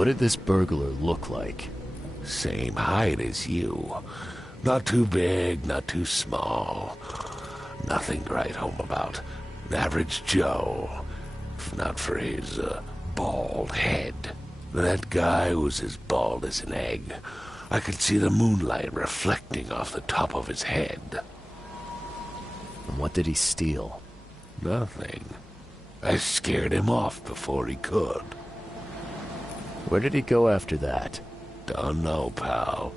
What did this burglar look like? Same height as you. Not too big, not too small. Nothing to write home about. An average Joe. If not for his, bald head. That guy was as bald as an egg. I could see the moonlight reflecting off the top of his head. And what did he steal? Nothing. I scared him off before he could. Where did he go after that? Don't know, pal.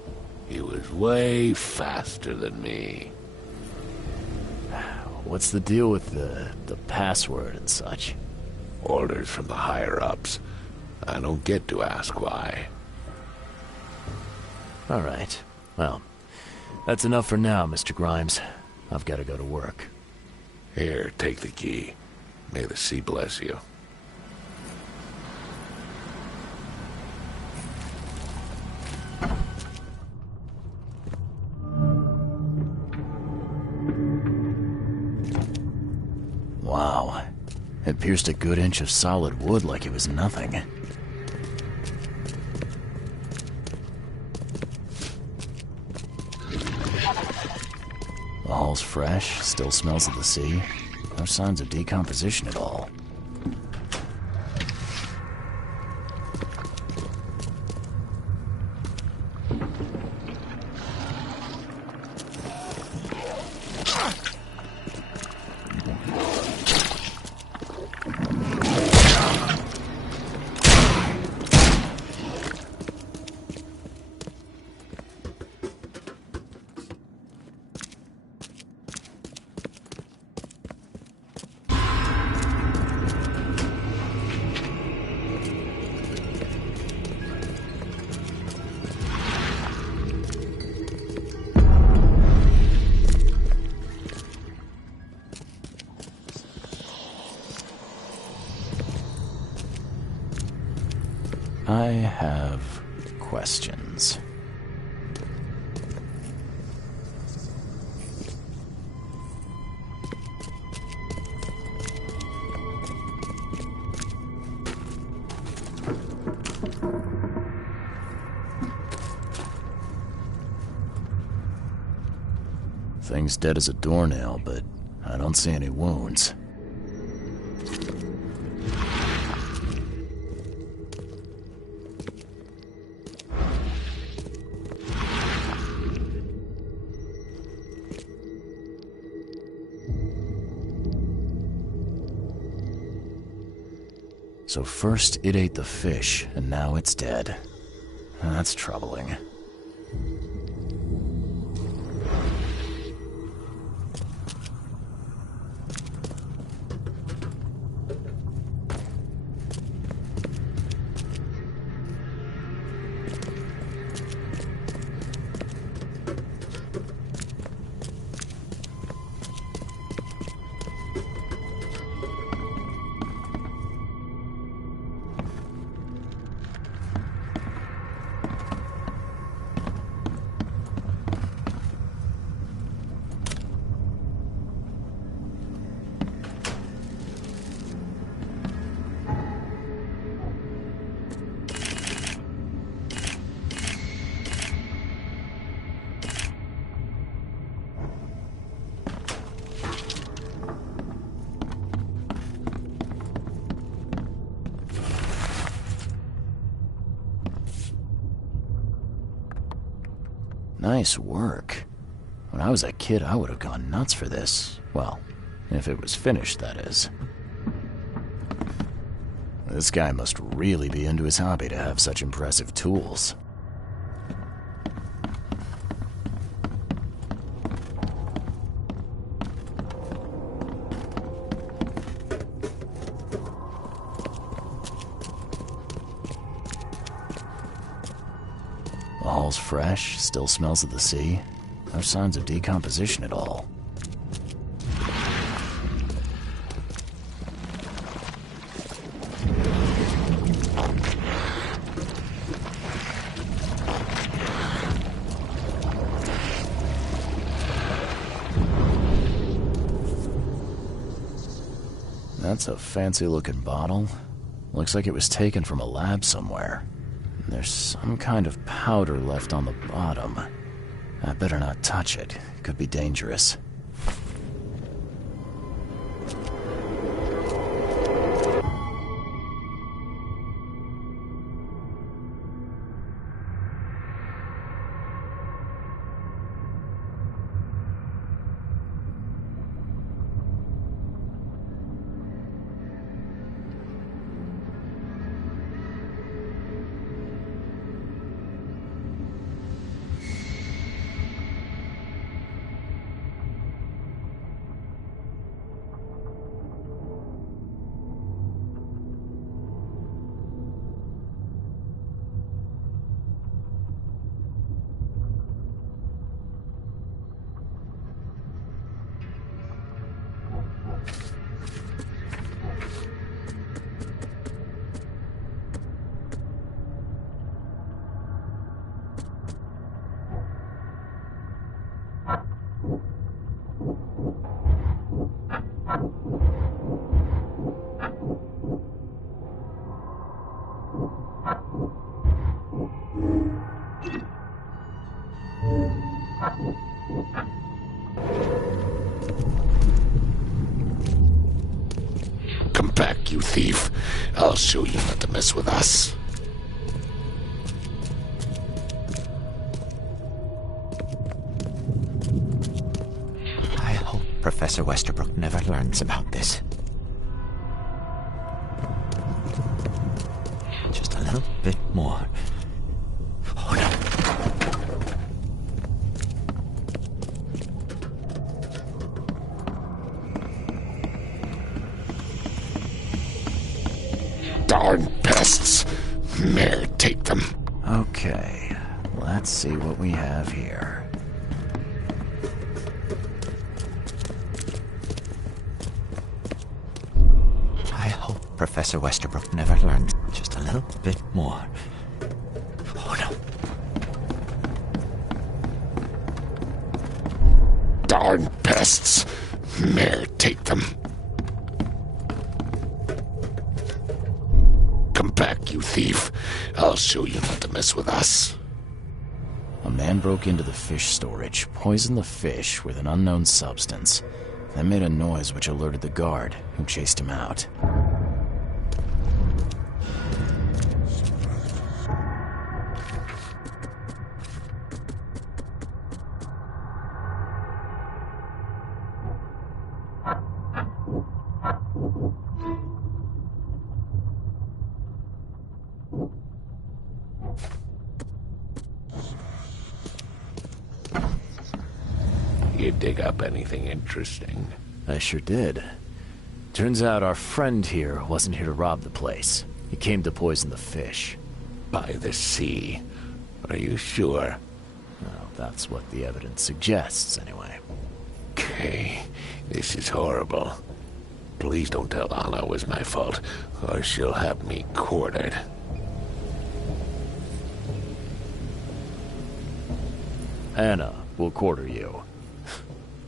He was way faster than me. What's the deal with the password and such? Orders from the higher-ups. I don't get to ask why. All right. Well, that's enough for now, Mr. Grimes. I've got to go to work. Here, take the key. May the sea bless you. Wow. It pierced a good inch of solid wood like it was nothing. The hall's fresh, still smells of the sea. No signs of decomposition at all. I have questions. Thing's dead as a doornail, but I don't see any wounds. So first it ate the fish, and now it's dead. That's troubling. Nice work. When I was a kid, I would have gone nuts for this. Well, if it was finished, that is. This guy must really be into his hobby to have such impressive tools. The hall's fresh, still smells of the sea. No signs of decomposition at all. That's a fancy-looking bottle. Looks like it was taken from a lab somewhere. There's some kind of powder left on the bottom. I better not touch it. It could be dangerous. Come back, you thief. I'll show you not to mess with us. I hope Professor Westerbrook never learns about this. Just a little bit more. Oh no. Darn pests. Mere, take them. Okay, let's see what we have here. I hope Professor Westerbrook never learns. Just a little bit more. Oh no. Darn pests. Mere, take them. Come back, you thief. I'll show you not to mess with us. A man broke into the fish storage, poisoned the fish with an unknown substance, then made a noise which alerted the guard, who chased him out. You dig up anything interesting? I sure did. Turns out our friend here wasn't here to rob the place. He came to poison the fish. By the sea. Are you sure? Well, that's what the evidence suggests, anyway. Okay, this is horrible. Please don't tell Anna it was my fault, or she'll have me quartered. Anna will quarter you.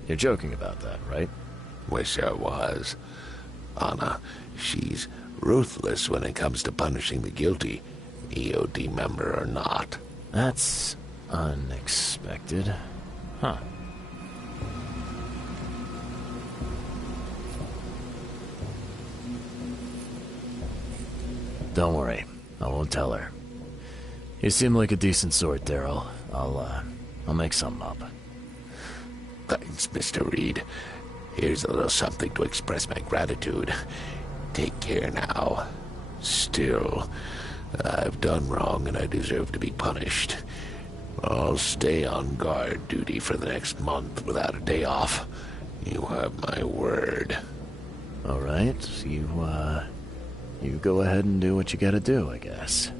You're joking about that, right? Wish I was. Anna, she's ruthless when it comes to punishing the guilty, EOD member or not. That's unexpected. Huh. Don't worry. I won't tell her. You seem like a decent sort, Daryl. I'll make something up. Thanks, Mr. Reed. Here's a little something to express my gratitude. Take care now. Still, I've done wrong and I deserve to be punished. I'll stay on guard duty for the next month without a day off. You have my word. All right, you go ahead and do what you gotta do, I guess.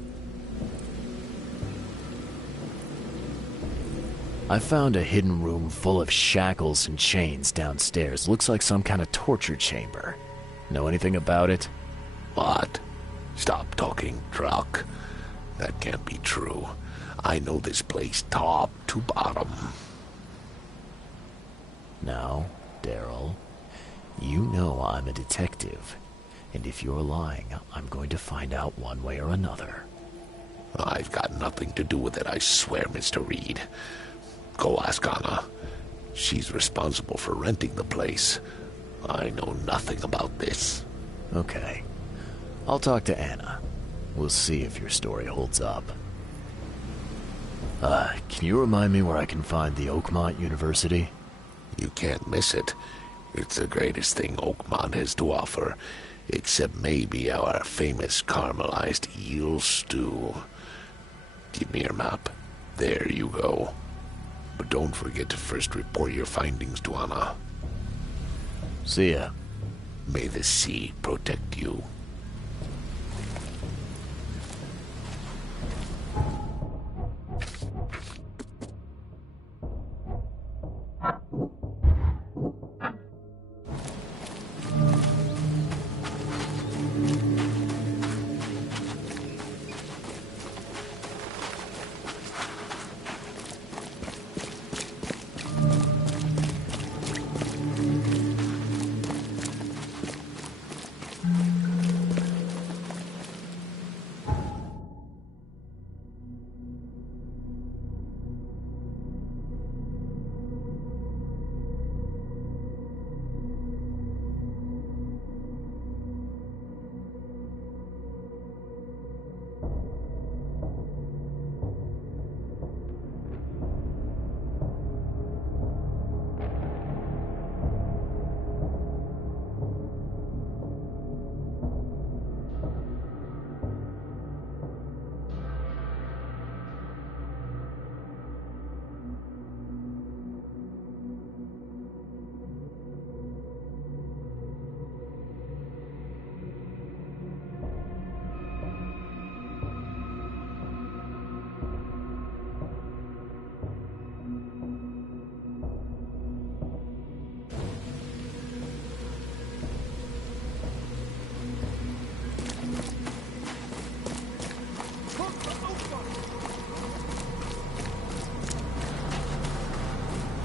I found a hidden room full of shackles and chains downstairs. Looks like some kind of torture chamber. Know anything about it? What? Stop talking drunk. That can't be true. I know this place top to bottom. Now, Daryl, you know I'm a detective. And if you're lying, I'm going to find out one way or another. I've got nothing to do with it, I swear, Mr. Reed. Go ask Anna. She's responsible for renting the place. I know nothing about this. Okay. I'll talk to Anna. We'll see if your story holds up. Can you remind me where I can find the Oakmont University? You can't miss it. It's the greatest thing Oakmont has to offer, except maybe our famous caramelized eel stew. Give me your map. There you go. But don't forget to first report your findings to Anna. See ya. May the sea protect you.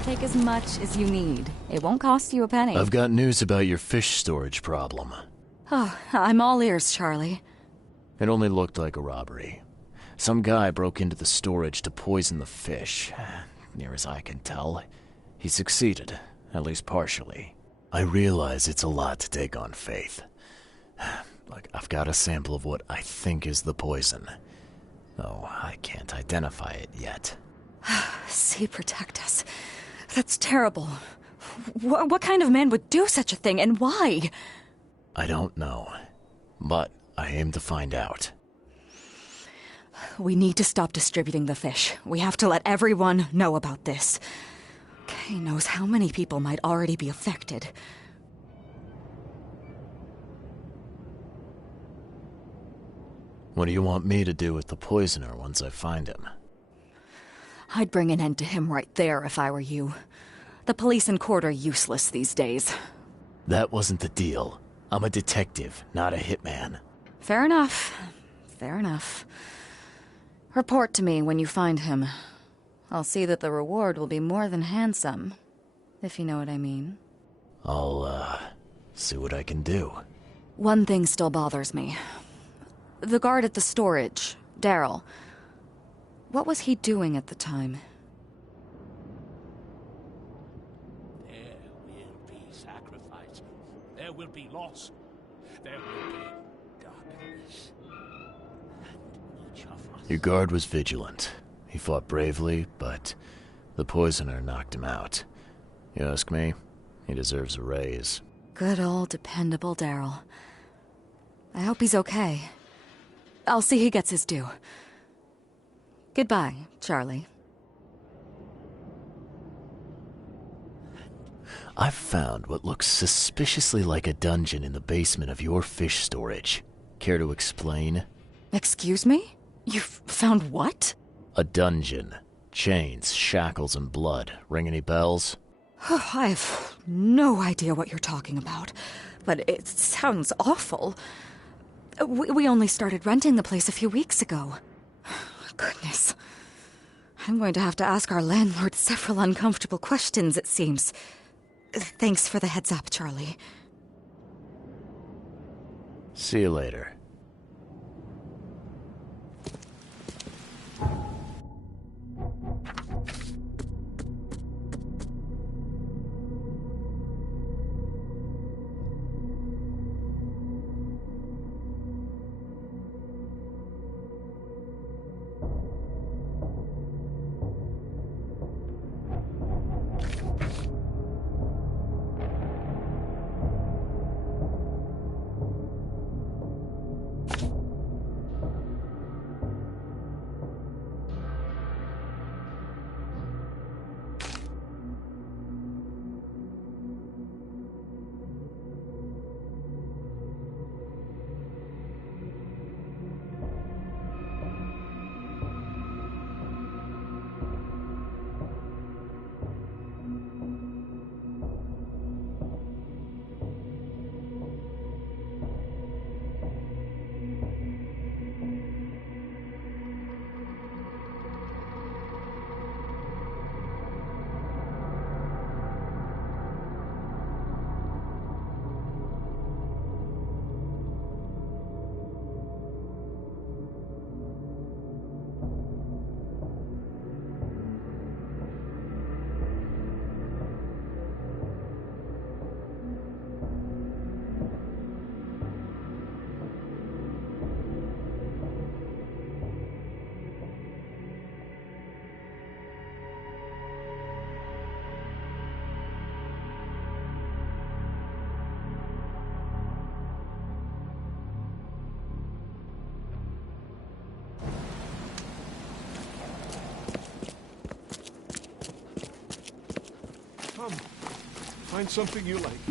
Take as much as you need. It won't cost you a penny. I've got news about your fish storage problem. Oh, I'm all ears, Charlie. It only looked like a robbery. Some guy broke into the storage to poison the fish. Near as I can tell, he succeeded, at least partially. I realize it's a lot to take on faith. Look, I've got a sample of what I think is the poison. Though I can't identify it yet. Sea protect us. That's terrible. What kind of man would do such a thing, and why? I don't know, but I aim to find out. We need to stop distributing the fish. We have to let everyone know about this. Kay knows how many people might already be affected. What do you want me to do with the poisoner once I find him? I'd bring an end to him right there if I were you. The police and court are useless these days. That wasn't the deal. I'm a detective, not a hitman. Fair enough. Fair enough. Report to me when you find him. I'll see that the reward will be more than handsome, if you know what I mean. I'll, see what I can do. One thing still bothers me. The guard at the storage, Daryl. What was he doing at the time? There will be sacrifice. There will be loss. There will be darkness. And each of us... Your guard was vigilant. He fought bravely, but the poisoner knocked him out. You ask me, he deserves a raise. Good old dependable Daryl. I hope he's okay. I'll see he gets his due. Goodbye, Charlie. I've found what looks suspiciously like a dungeon in the basement of your fish storage. Care to explain? Excuse me? You've found what? A dungeon. Chains, shackles, and blood. Ring any bells? I've no idea what you're talking about, but it sounds awful. We only started renting the place a few weeks ago. Goodness. I'm going to have to ask our landlord several uncomfortable questions, it seems. Thanks for the heads up, Charlie. See you later. Find something you like.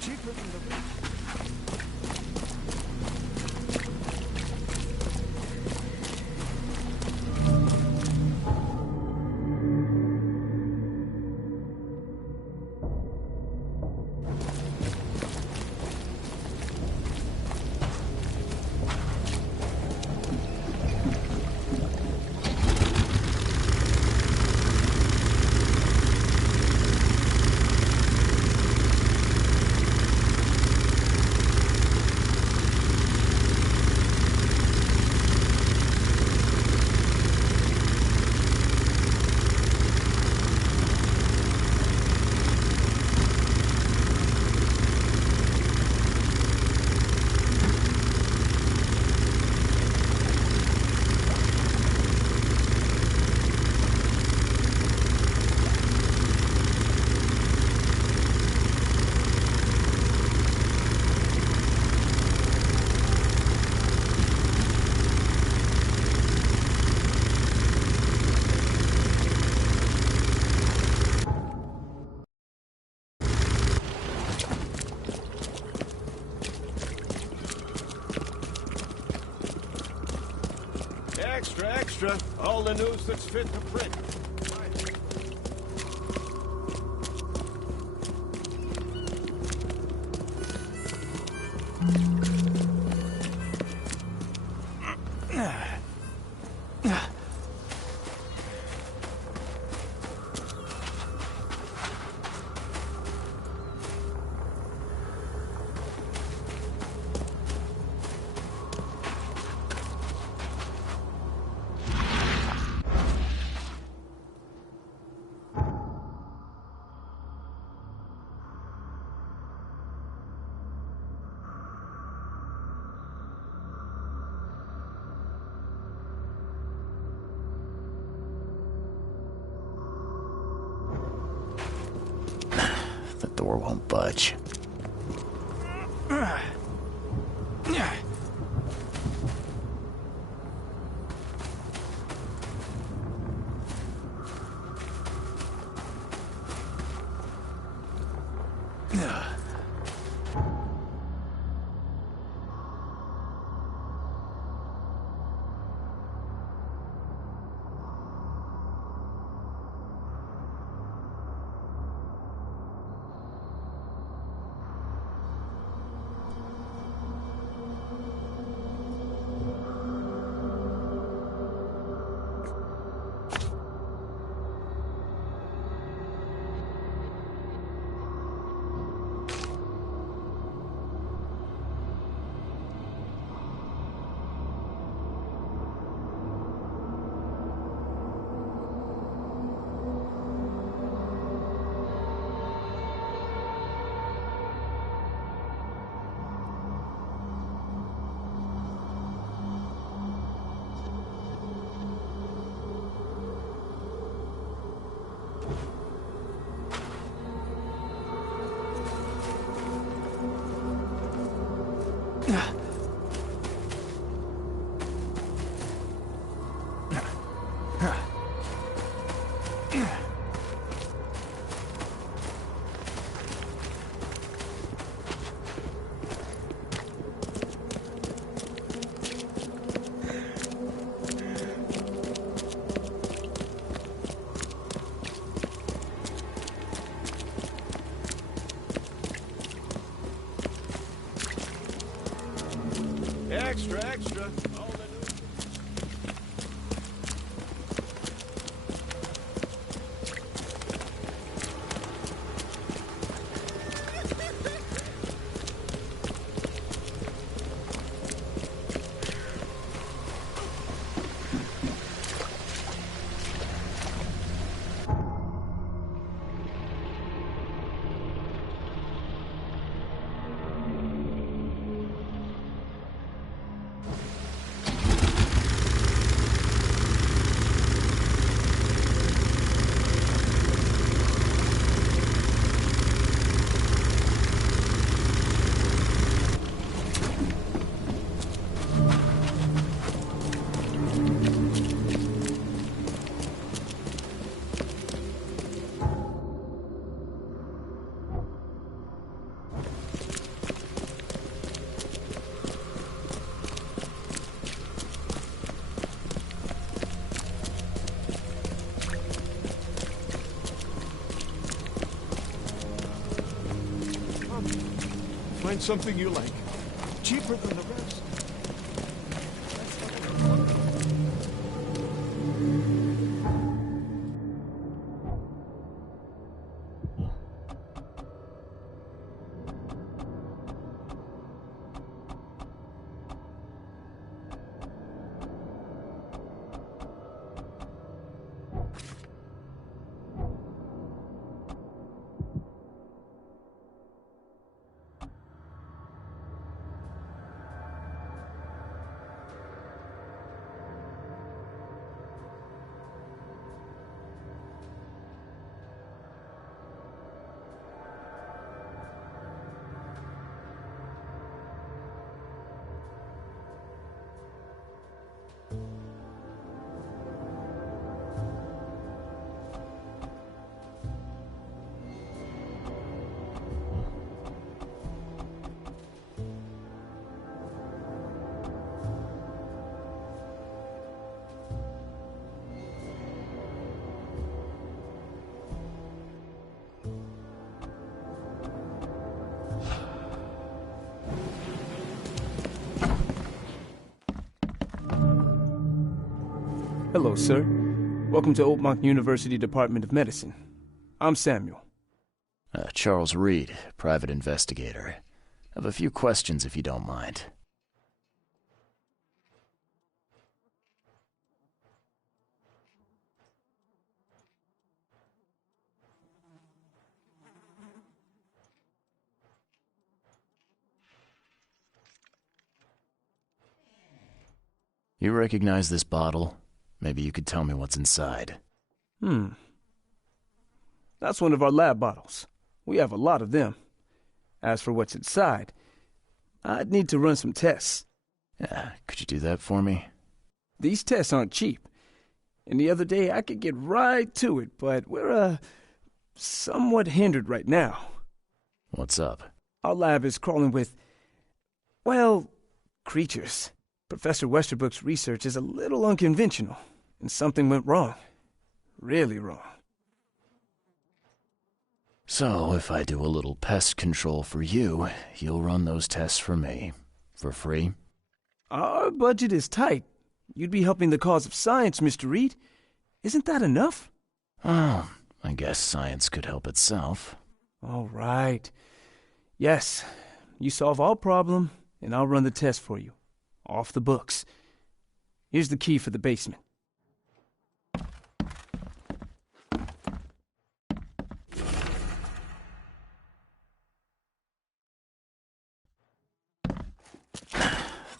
Cheaper than the rest. Extra, extra. All the news that's fit to print. The door won't budge. Extra, extra. All the news. find something you like. Cheaper than the rest. Hello, sir. Welcome to Oakmont University Department of Medicine. I'm Samuel. Charles Reed, private investigator. I have a few questions if you don't mind. You recognize this bottle? Maybe you could tell me what's inside. That's one of our lab bottles. We have a lot of them. As for what's inside, I'd need to run some tests. Yeah, could you do that for me? These tests aren't cheap. And the other day I could get right to it, but we're, somewhat hindered right now. What's up? Our lab is crawling with, well, creatures. Professor Westerbrook's research is a little unconventional, and something went wrong. Really wrong. So, if I do a little pest control for you, you'll run those tests for me. For free? Our budget is tight. You'd be helping the cause of science, Mr. Reed. Isn't that enough? Oh, I guess science could help itself. All right. Yes, you solve our problem, and I'll run the test for you. Off the books. Here's the key for the basement.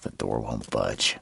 The door won't budge.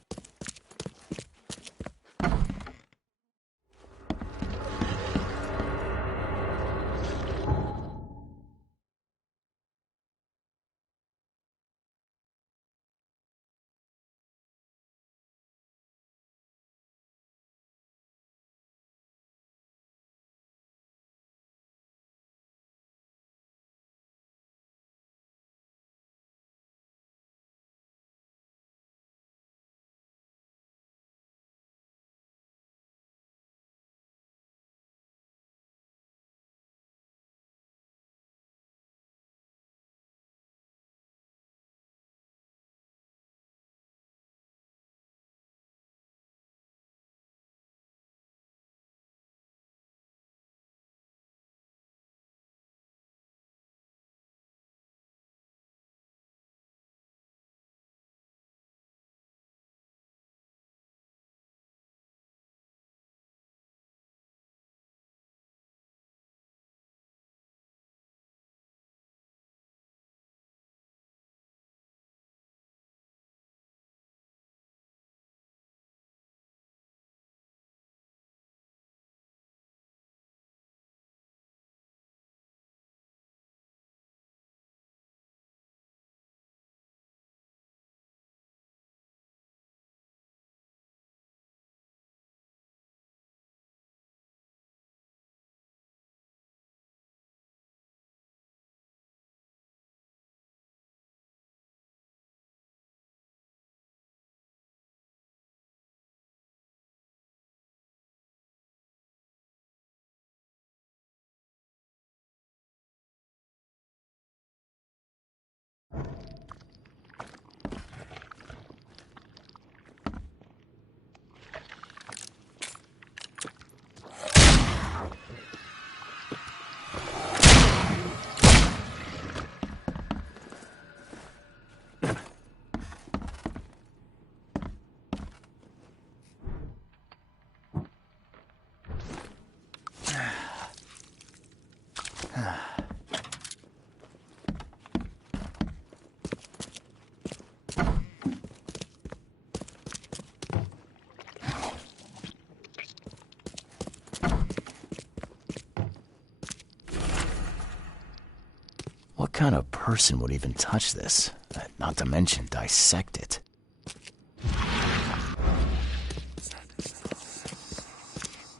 kind of person would even touch this? Not to mention dissect it.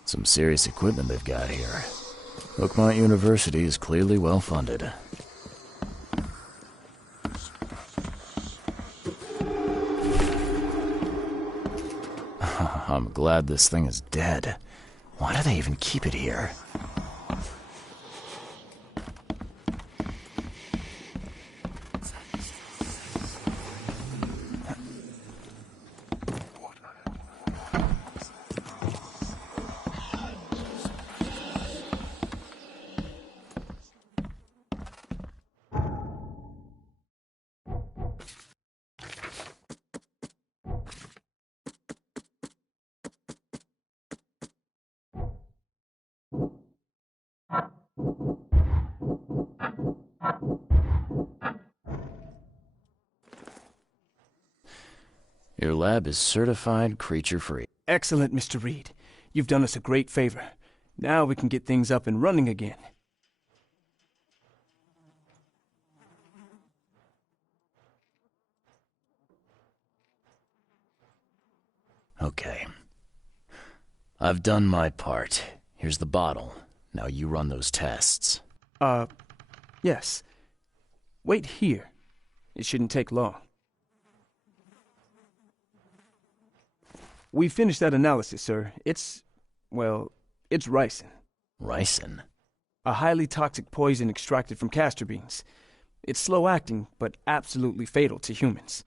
Some serious equipment they've got here. Oakmont University is clearly well funded. I'm glad this thing is dead. Why do they even keep it here? Your lab is certified creature-free. Excellent, Mr. Reed. You've done us a great favor. Now we can get things up and running again. Okay. I've done my part. Here's the bottle. Now you run those tests. Yes. Wait here. It shouldn't take long. We finished that analysis, sir. It's ricin. Ricin? A highly toxic poison extracted from castor beans. It's slow-acting, but absolutely fatal to humans.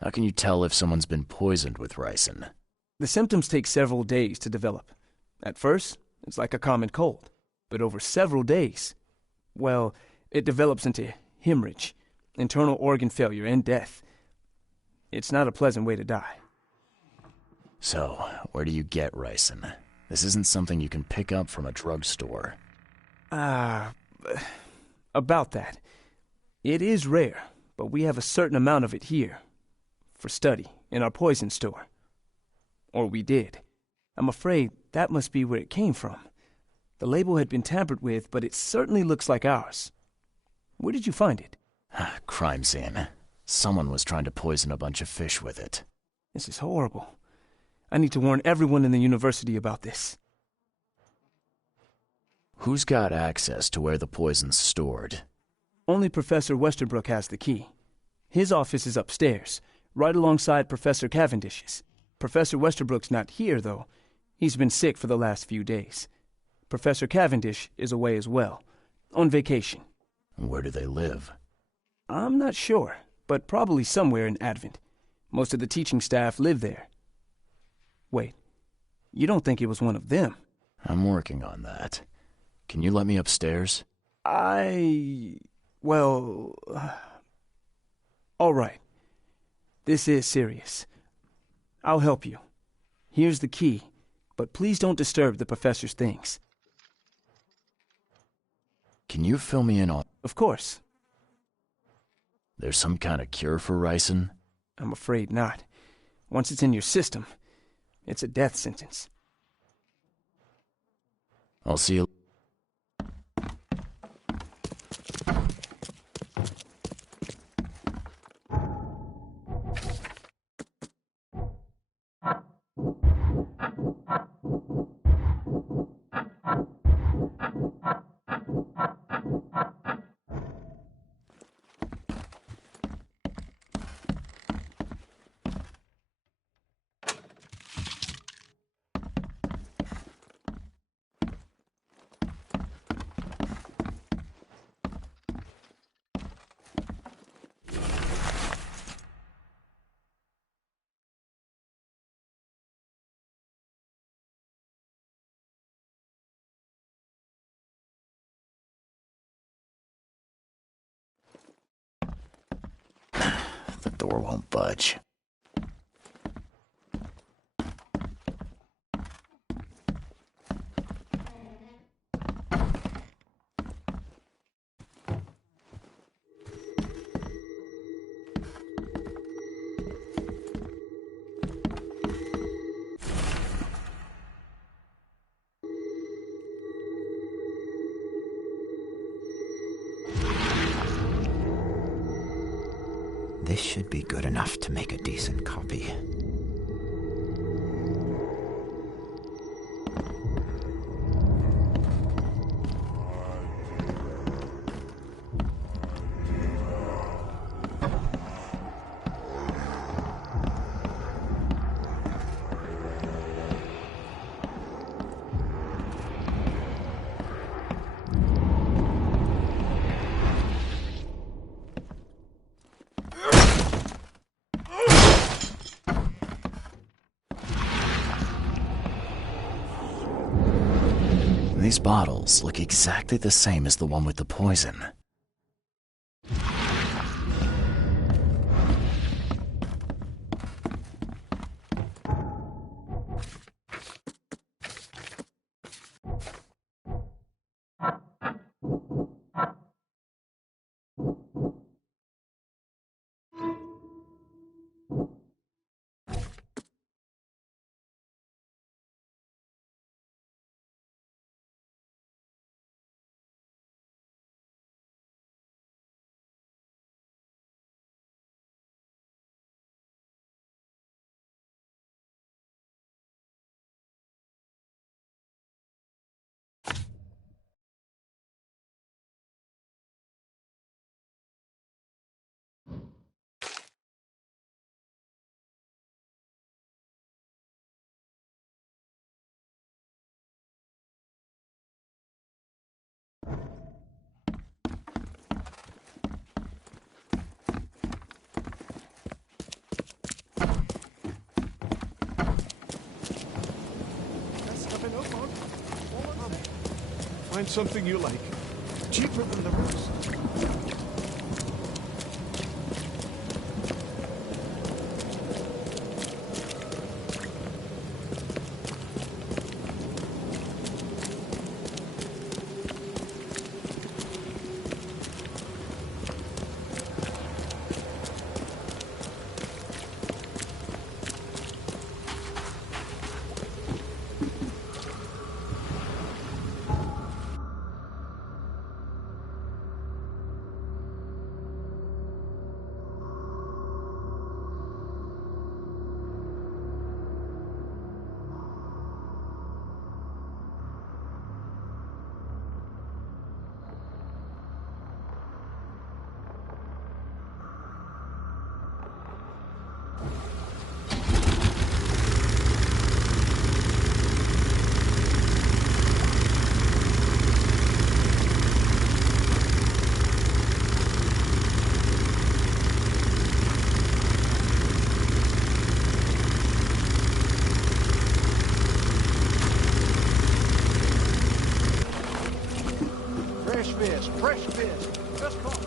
How can you tell if someone's been poisoned with ricin? The symptoms take several days to develop. At first, it's like a common cold. But over several days, well, it develops into hemorrhage, internal organ failure, and death. It's not a pleasant way to die. So, where do you get ricin? This isn't something you can pick up from a drugstore. About that. It is rare, but we have a certain amount of it here. For study, in our poison store. Or we did. I'm afraid that must be where it came from. The label had been tampered with, but it certainly looks like ours. Where did you find it? Crime scene. Someone was trying to poison a bunch of fish with it. This is horrible. I need to warn everyone in the university about this. Who's got access to where the poison's stored? Only Professor Westerbrook has the key. His office is upstairs, right alongside Professor Cavendish's. Professor Westerbrook's not here, though. He's been sick for the last few days. Professor Cavendish is away as well, on vacation. Where do they live? I'm not sure, but probably somewhere in Advent. Most of the teaching staff live there. Wait, you don't think it was one of them? I'm working on that. Can you let me upstairs? All right. This is serious. I'll help you. Here's the key, but please don't disturb the professor's things. Can you fill me in on... Of course. There's some kind of cure for ricin? I'm afraid not. Once it's in your system, it's a death sentence. I'll see you... The door won't budge. be good enough to make a decent copy. These bottles look exactly the same as the one with the poison. Find something you like. Cheaper than the rest. Fresh fish. Just caught.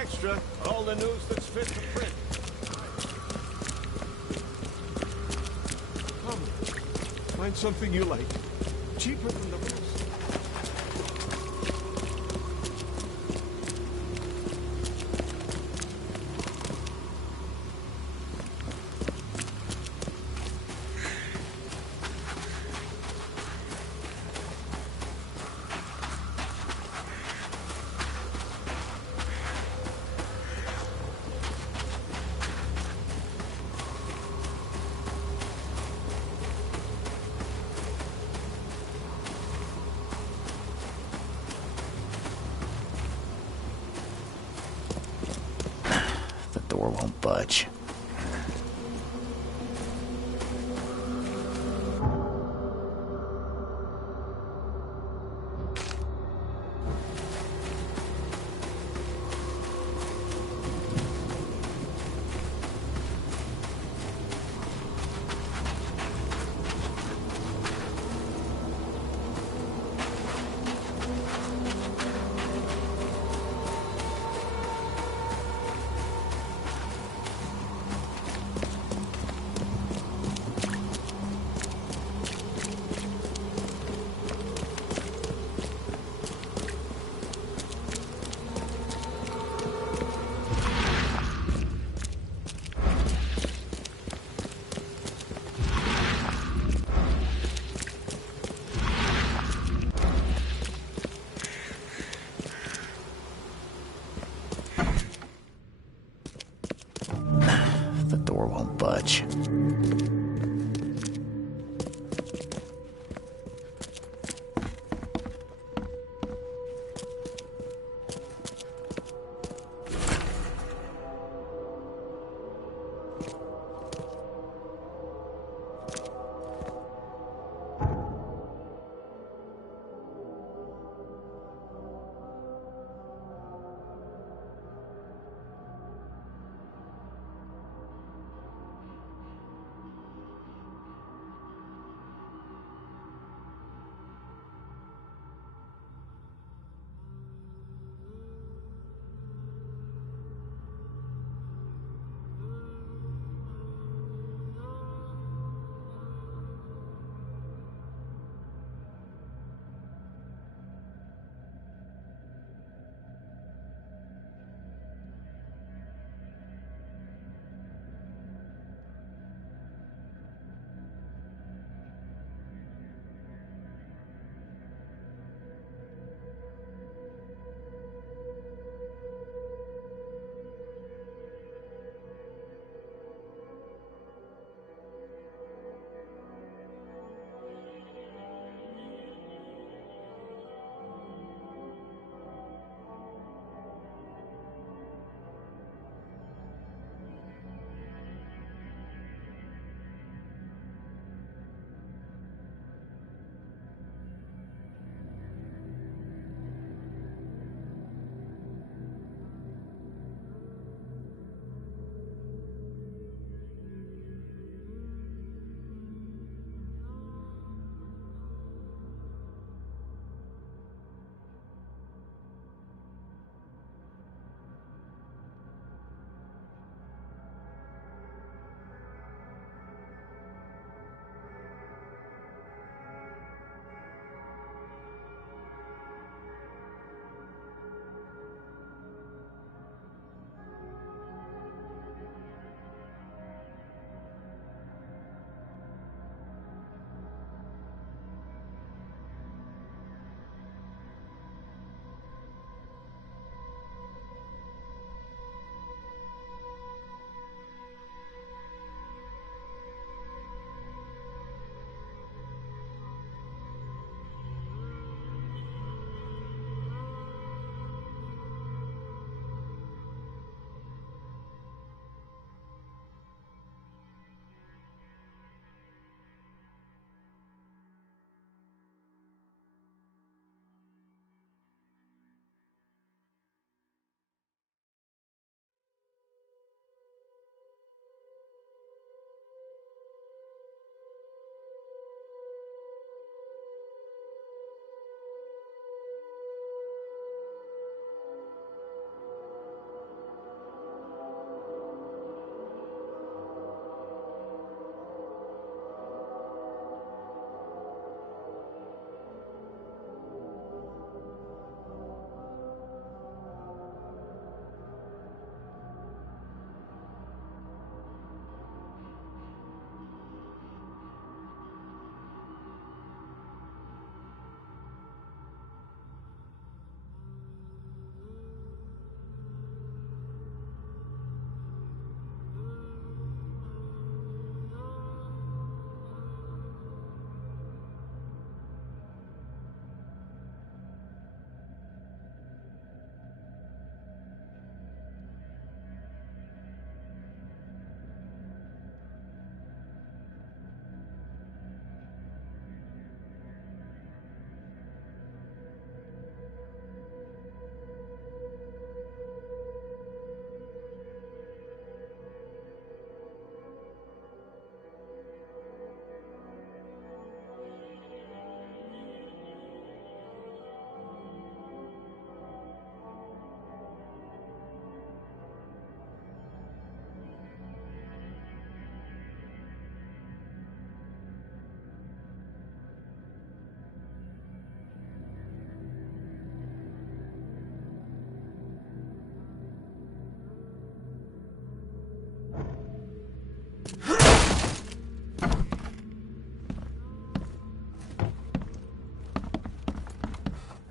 Extra. All the news that's fit to print. Come. Find something you like. Cheaper than the rest. budge. The door won't budge.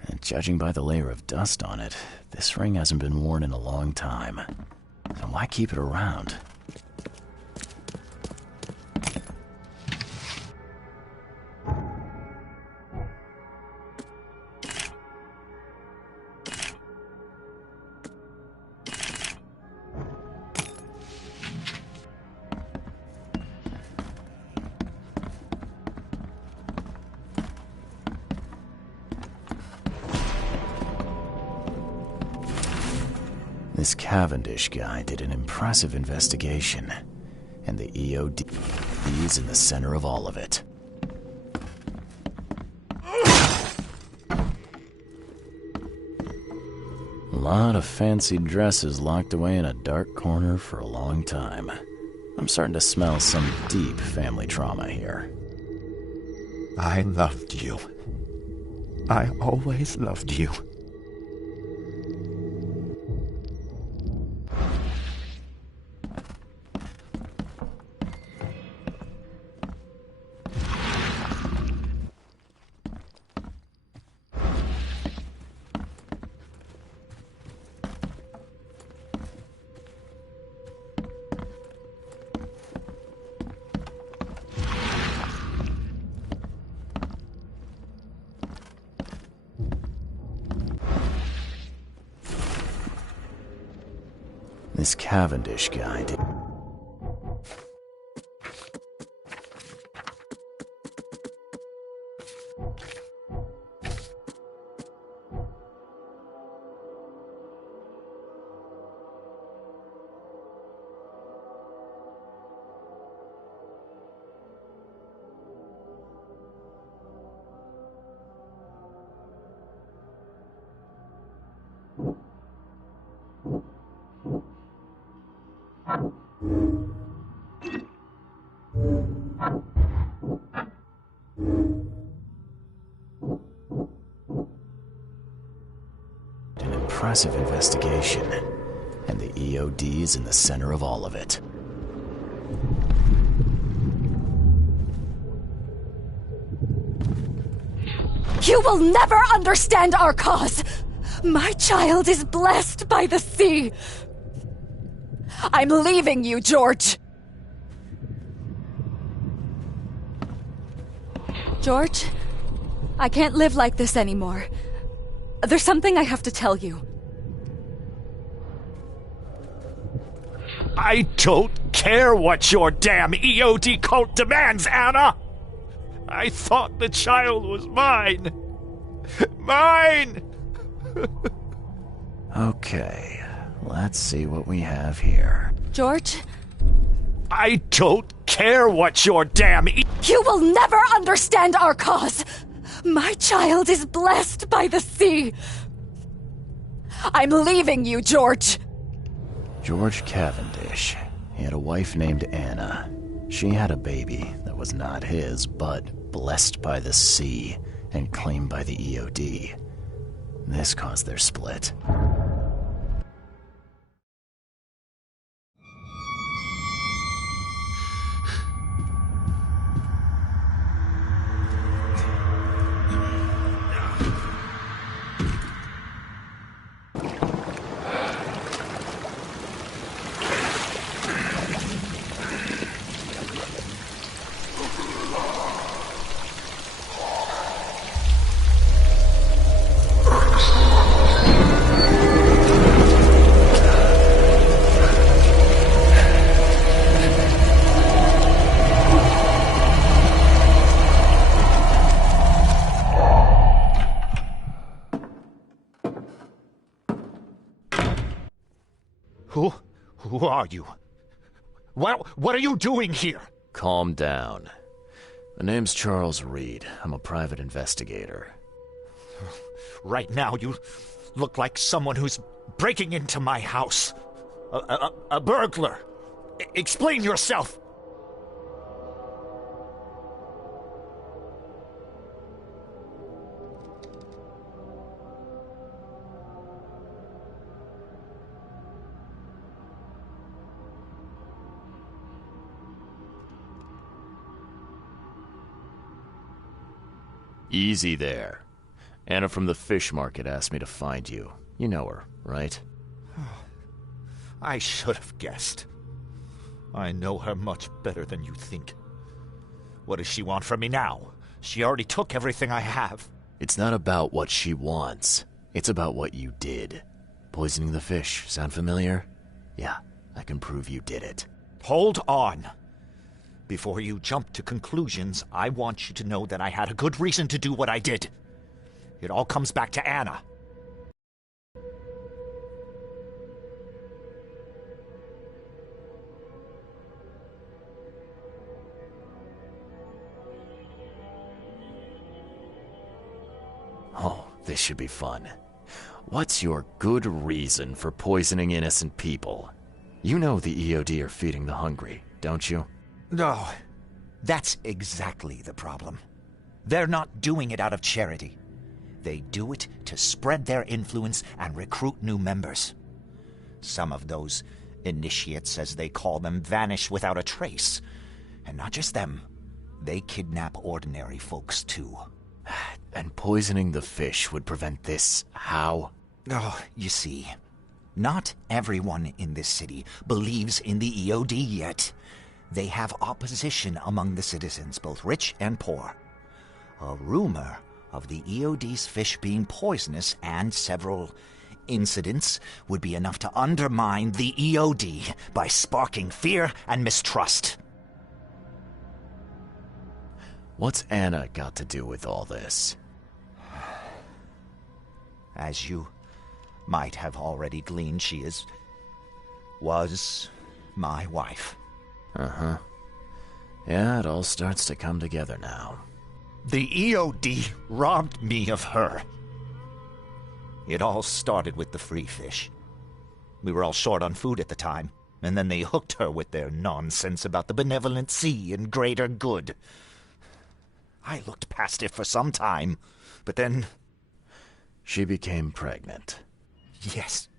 And judging by the layer of dust on it, this ring hasn't been worn in a long time. So why keep it around? This Cavendish guy did an impressive investigation, and the EOD is in the center of all of it. A lot of fancy dresses locked away in a dark corner for a long time. I'm starting to smell some deep family trauma here. I loved you. I always loved you. This Cavendish guy did... An impressive investigation, and the EOD is in the center of all of it. You will never understand our cause! My child is blessed by the sea! I'm leaving you, George! George, I can't live like this anymore. There's something I have to tell you. I don't care what your damn EOD cult demands, Anna! I thought the child was mine! Mine! Okay, let's see what we have here. George? I don't care what your damn You will never understand our cause! My child is blessed by the sea! I'm leaving you, George! George Cavendish. He had a wife named Anna. She had a baby that was not his, but blessed by the sea and claimed by the EOD. This caused their split. Who are you? What are you doing here? Calm down. My name's Charles Reed. I'm a private investigator. Right now, you look like someone who's breaking into my house. A burglar. Explain yourself. Easy there. Anna from the fish market asked me to find you. You know her, right? I should have guessed. I know her much better than you think. What does she want from me now? She already took everything I have. It's not about what she wants. It's about what you did. Poisoning the fish. Sound familiar? Yeah, I can prove you did it. Hold on. Before you jump to conclusions, I want you to know that I had a good reason to do what I did. It all comes back to Anna. Oh, this should be fun. What's your good reason for poisoning innocent people? You know the EOD are feeding the hungry, don't you? No, that's exactly the problem. They're not doing it out of charity. They do it to spread their influence and recruit new members. Some of those initiates, as they call them, vanish without a trace. And not just them. They kidnap ordinary folks, too. And poisoning the fish would prevent this. How? Oh, you see, not everyone in this city believes in the EOD yet. They have opposition among the citizens, both rich and poor. A rumor of the EOD's fish being poisonous and several incidents would be enough to undermine the EOD by sparking fear and mistrust. What's Anna got to do with all this? As you might have already gleaned, she was my wife. Uh-huh. Yeah, it all starts to come together now. The EOD robbed me of her. It all started with the free fish. We were all short on food at the time, and then they hooked her with their nonsense about the benevolent sea and greater good. I looked past it for some time, but then... She became pregnant. Yes.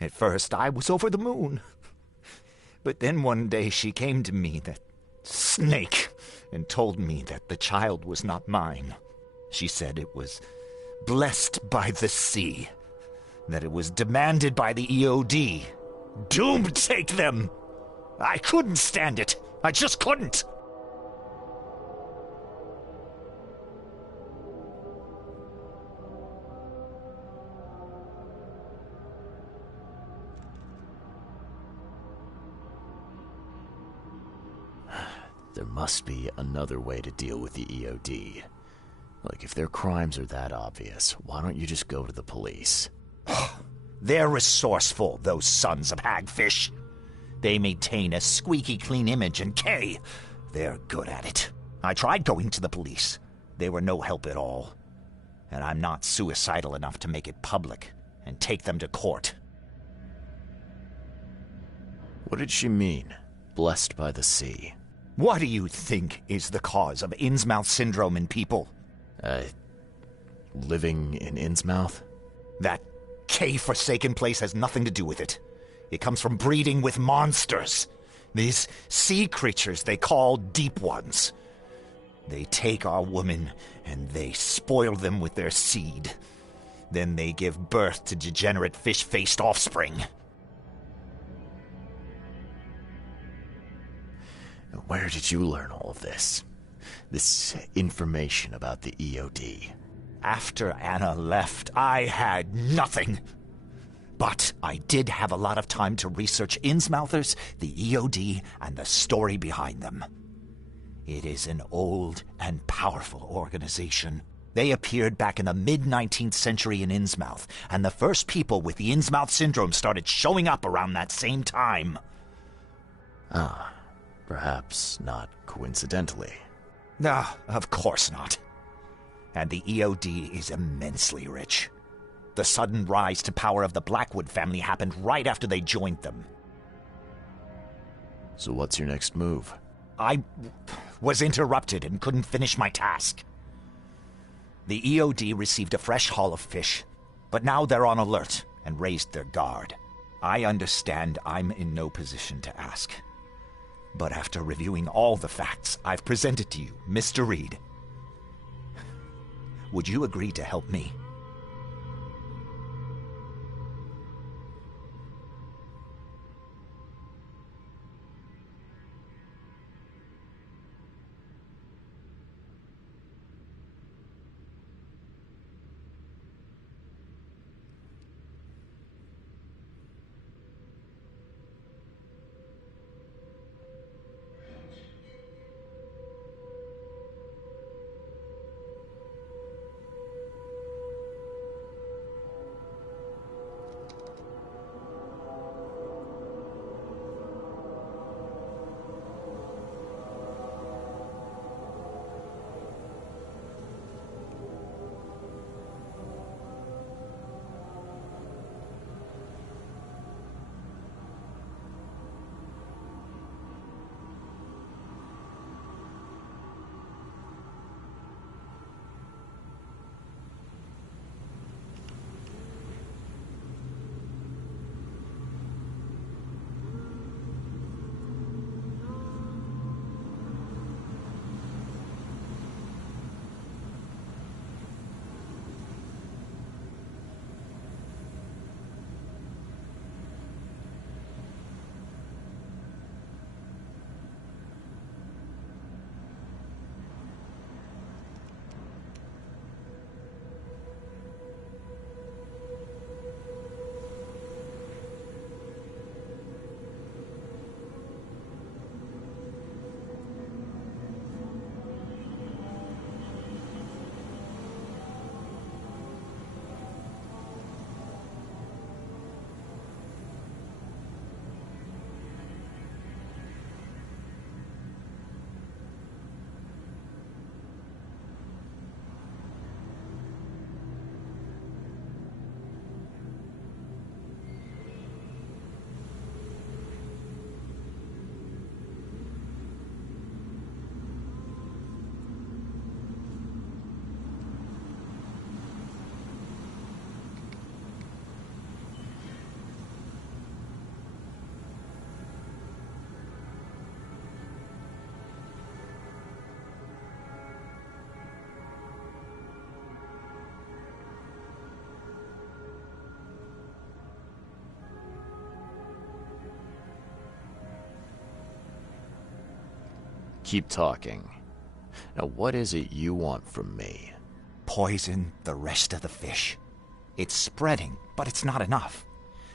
At first, I was over the moon. But then one day she came to me, that snake, and told me that the child was not mine. She said it was blessed by the sea, that it was demanded by the EOD. Doomed take them! I couldn't stand it. I just couldn't. There must be another way to deal with the EOD. Like, if their crimes are that obvious, why don't you just go to the police? They're resourceful, those sons of hagfish. They maintain a squeaky clean image, and they're good at it. I tried going to the police. They were no help at all. And I'm not suicidal enough to make it public and take them to court. What did she mean? Blessed by the sea. What do you think is the cause of Innsmouth syndrome in people? Living in Innsmouth? That K-forsaken place has nothing to do with it. It comes from breeding with monsters. These sea creatures they call Deep Ones. They take our women and they spoil them with their seed. Then they give birth to degenerate fish-faced offspring. Where did you learn all of this? This information about the EOD? After Anna left, I had nothing. But I did have a lot of time to research Innsmouthers, the EOD, and the story behind them. It is an old and powerful organization. They appeared back in the mid-19th century in Innsmouth, and the first people with the Innsmouth syndrome started showing up around that same time. Ah, perhaps not coincidentally. No, of course not. And the EOD is immensely rich. The sudden rise to power of the Blackwood family happened right after they joined them. So what's your next move? I was interrupted and couldn't finish my task. The EOD received a fresh haul of fish, but now they're on alert and raised their guard. I understand I'm in no position to ask. But after reviewing all the facts I've presented to you, Mr. Reed, Would you agree to help me? Keep talking. Now, what is it you want from me? Poison the rest of the fish. It's spreading, but it's not enough.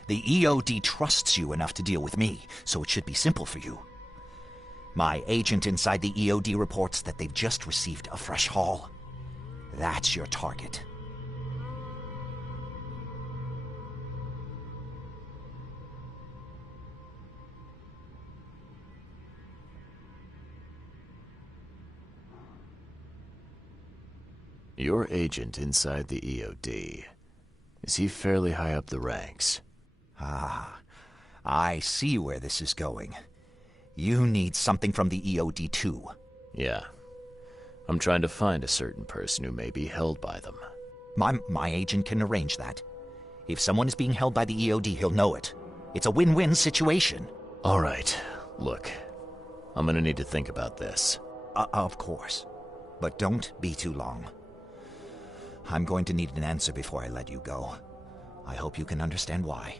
The EOD trusts you enough to deal with me, so it should be simple for you. My agent inside the EOD reports that they've just received a fresh haul. That's your target. Your agent inside the EOD. Is he fairly high up the ranks? Ah, I see where this is going. You need something from the EOD too. Yeah. I'm trying to find a certain person who may be held by them. My agent can arrange that. If someone is being held by the EOD, he'll know it. It's a win-win situation. All right. Look, I'm gonna need to think about this. Of course. But don't be too long. I'm going to need an answer before I let you go. I hope you can understand why.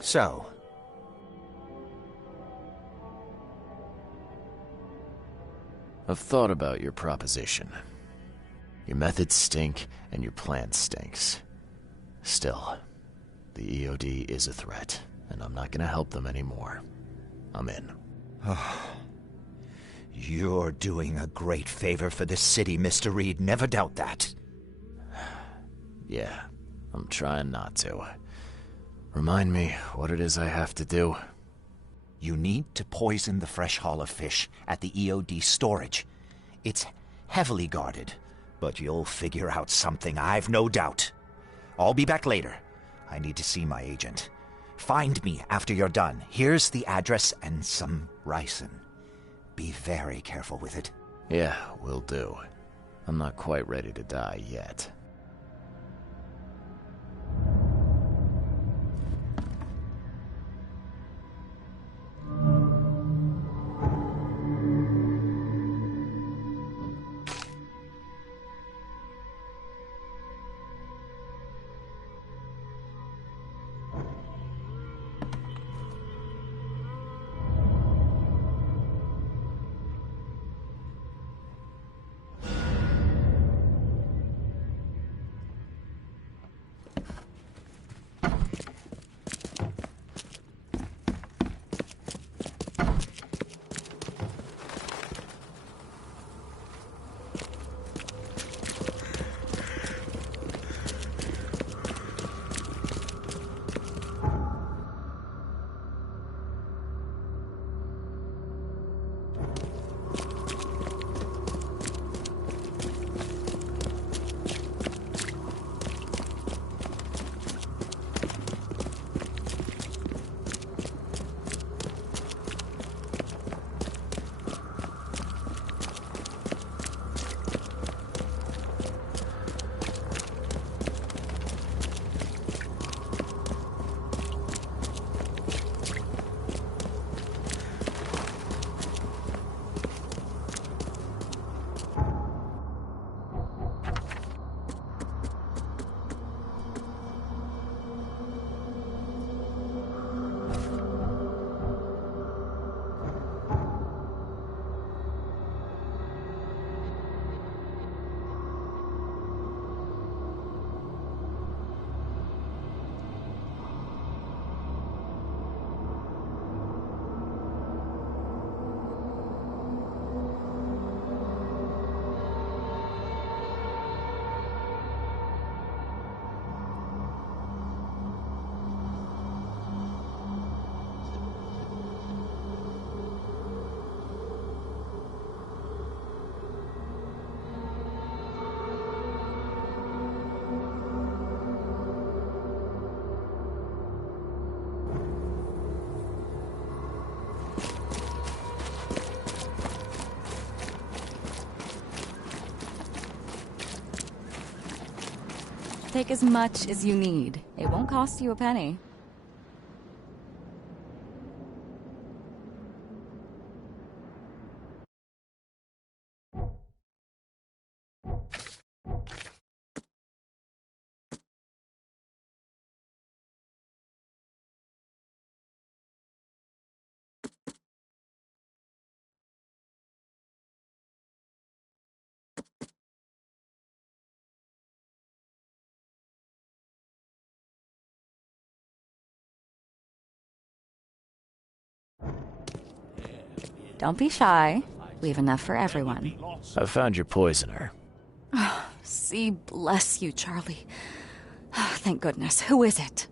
So, I've thought about your proposition. Your methods stink, and your plan stinks. Still, the EOD is a threat. and I'm not gonna help them anymore. I'm in. You're doing a great favor for this city, Mr. Reed. Never doubt that. Yeah, I'm trying not to. Remind me what it is I have to do. You need to poison the fresh haul of fish at the EOD storage. It's heavily guarded, but you'll figure out something, I've no doubt. I'll be back later. I need to see my agent. Find me after you're done. Here's the address and some ricin. Be very careful with it. Yeah, will do. I'm not quite ready to die yet. Take as much as you need. It won't cost you a penny. Don't be shy. We have enough for everyone. I found your poisoner. See, bless you, Charlie. Thank goodness. Who is it?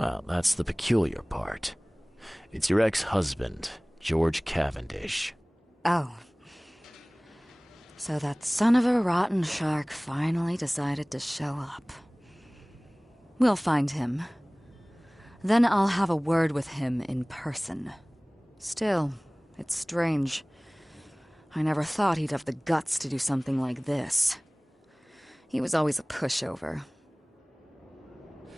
Well, that's the peculiar part. It's your ex-husband, George Cavendish. Oh. So that son of a rotten shark finally decided to show up. We'll find him. Then I'll have a word with him in person. Still, it's strange. I never thought he'd have the guts to do something like this. He was always a pushover.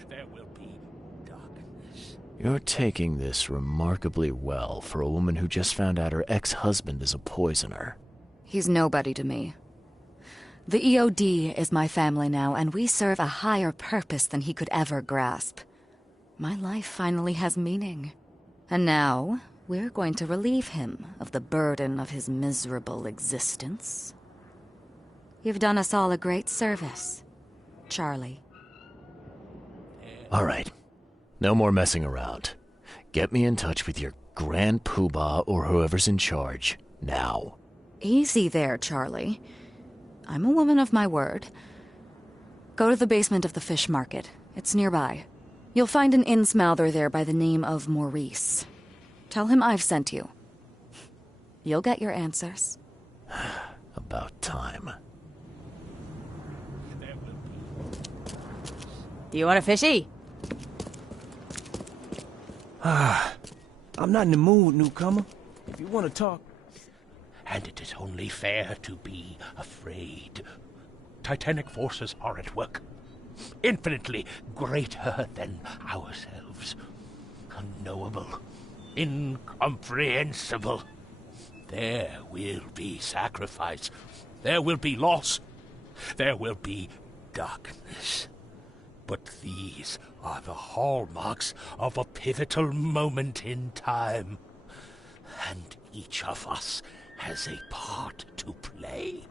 There will be darkness. You're taking this remarkably well for a woman who just found out her ex-husband is a poisoner. He's nobody to me. The EOD is my family now, and we serve a higher purpose than he could ever grasp. My life finally has meaning. And now, we're going to relieve him of the burden of his miserable existence. You've done us all a great service, Charlie. All right. No more messing around. Get me in touch with your Grand Poobah or whoever's in charge, now. Easy there, Charlie. I'm a woman of my word. Go to the basement of the fish market. It's nearby. You'll find an Innsmouther there by the name of Maurice. Tell him I've sent you. You'll get your answers. About time. Do you want a fishy? I'm not in the mood, newcomer. If you want to talk... And it is only fair to be afraid. Titanic forces are at work, infinitely greater than ourselves. Unknowable, incomprehensible. There will be sacrifice. There will be loss. There will be darkness. But these are the hallmarks of a pivotal moment in time. And each of us has a part to play.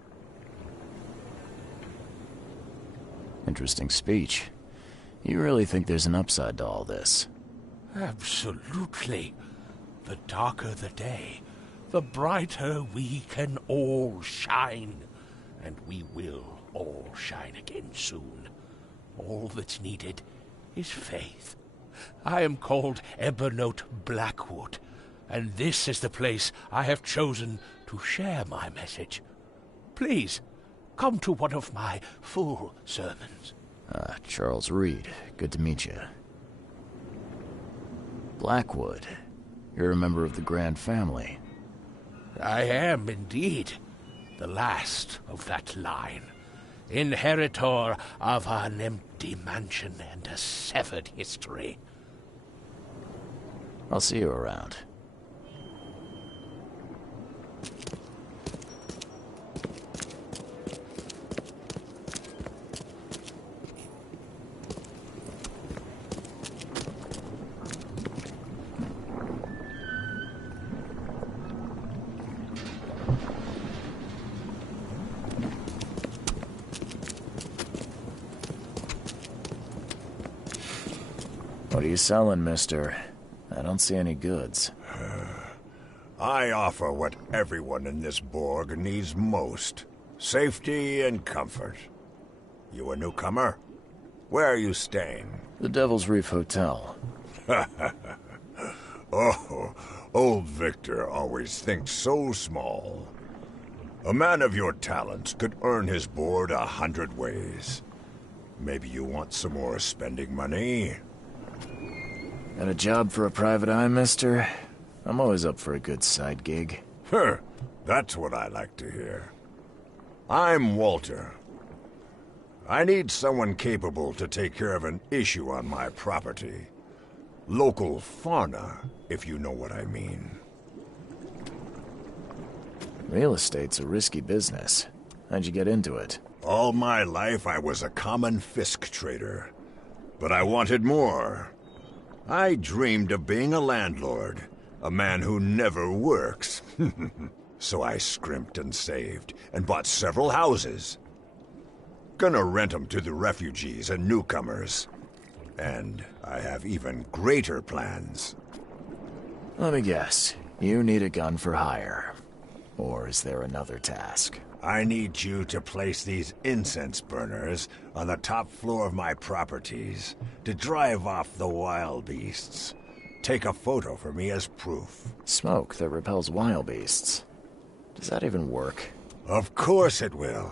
Interesting speech. You really think there's an upside to all this? Absolutely. The darker the day, the brighter we can all shine. And we will all shine again soon. All that's needed is faith. I am called Ebernote Blackwood, and this is the place I have chosen to share my message. Please, come to one of my full sermons. Charles Reed. Good to meet you. Blackwood. You're a member of the Grand family. I am indeed the last of that line. Inheritor of an empty mansion and a severed history. I'll see you around. What are you selling, mister? I don't see any goods. I offer what everyone in this Borg needs most. Safety and comfort. You a newcomer? Where are you staying? The Devil's Reef Hotel. Oh, old Victor always thinks so small. A man of your talents could earn his board 100 ways. Maybe you want some more spending money? Got a job for a private eye, mister? I'm always up for a good side gig. That's what I like to hear. I'm Walter. I need someone capable to take care of an issue on my property. Local fauna, if you know what I mean. Real estate's a risky business. How'd you get into it? All my life I was a common fisk trader. But I wanted more. I dreamed of being a landlord, a man who never works. So I scrimped and saved, and bought several houses. Gonna rent them to the refugees and newcomers. And I have even greater plans. Let me guess. You need a gun for hire. Or is there another task? I need you to place these incense burners on the top floor of my properties to drive off the wild beasts. Take a photo for me as proof. Smoke that repels wild beasts. Does that even work? Of course it will.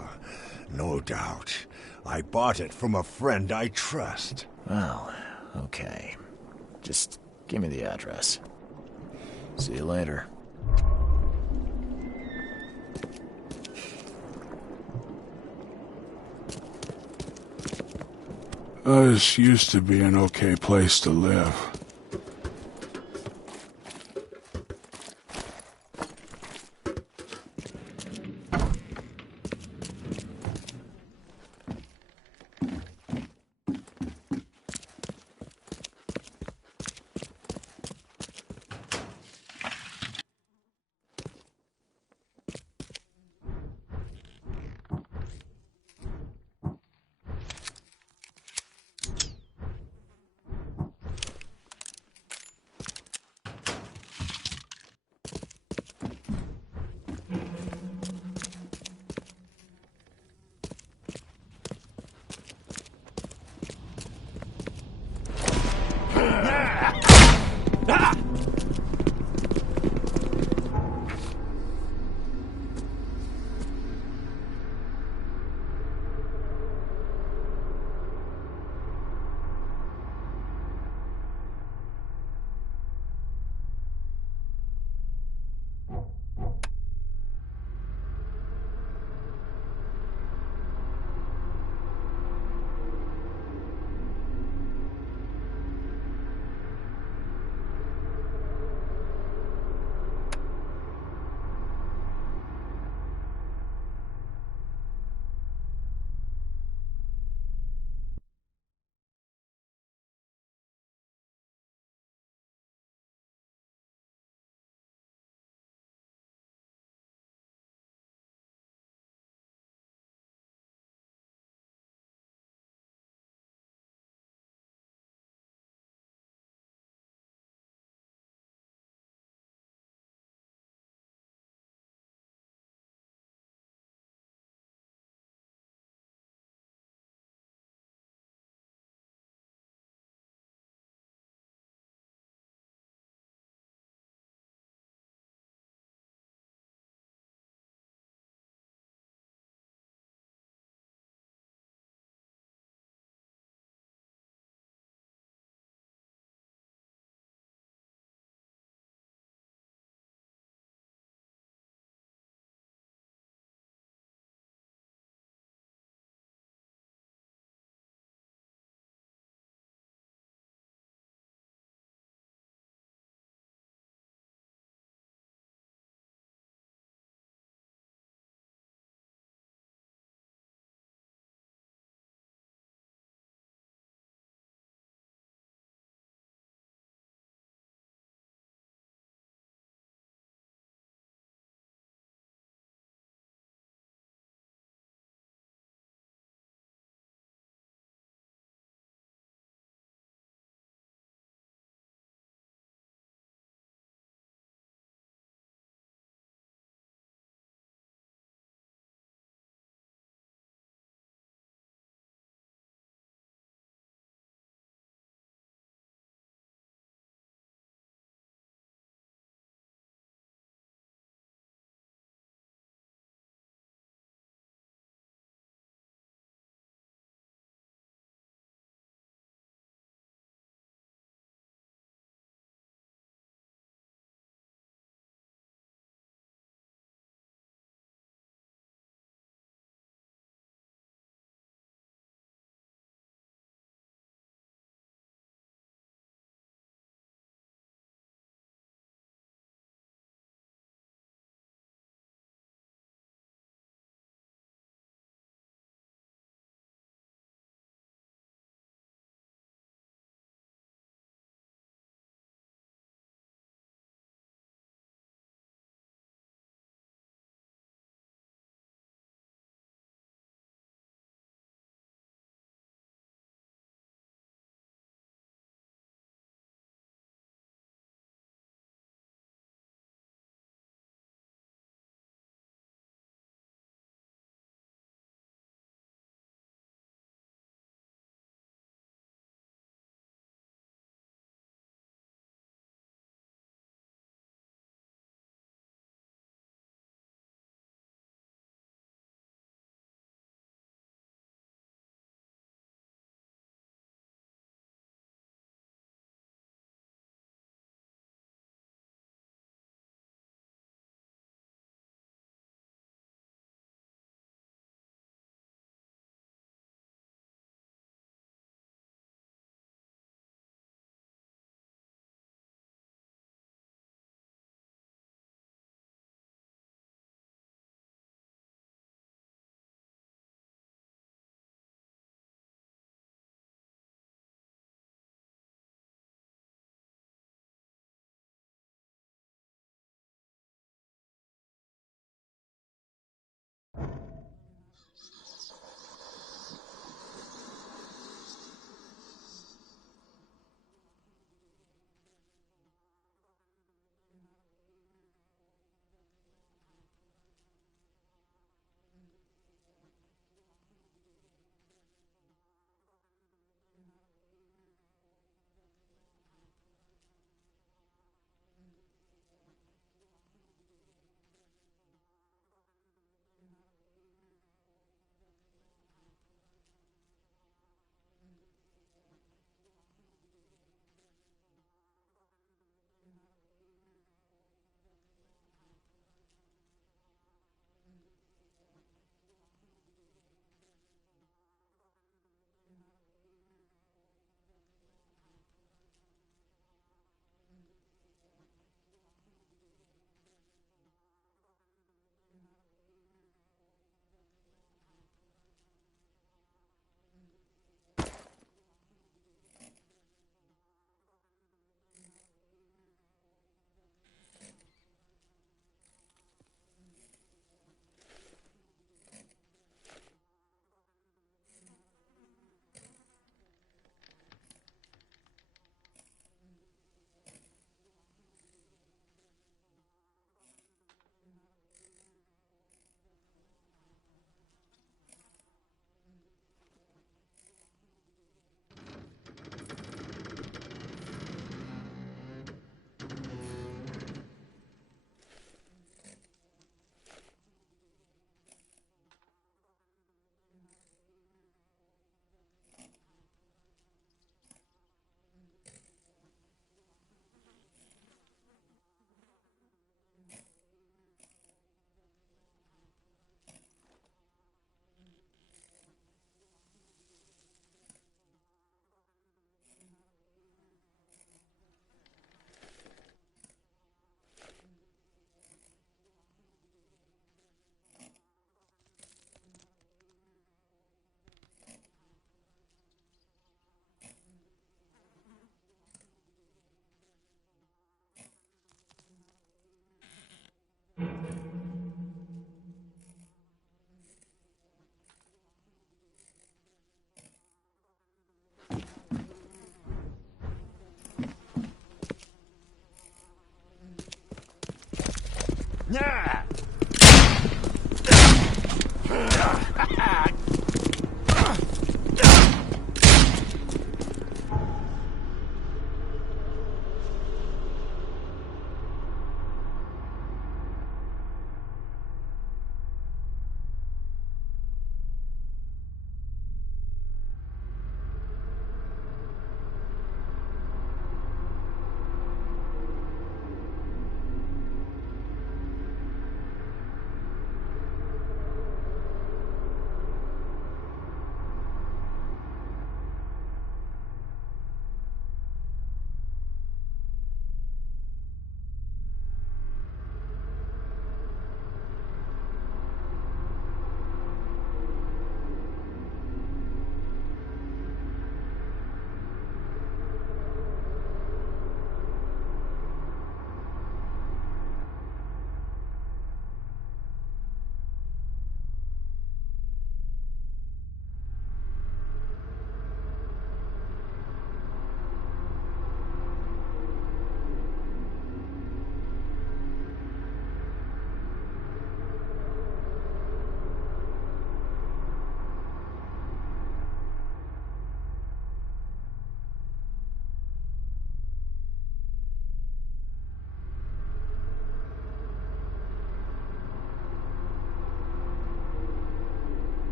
No doubt. I bought it from a friend I trust. Well, okay. Just give me the address. See you later. This used to be an okay place to live.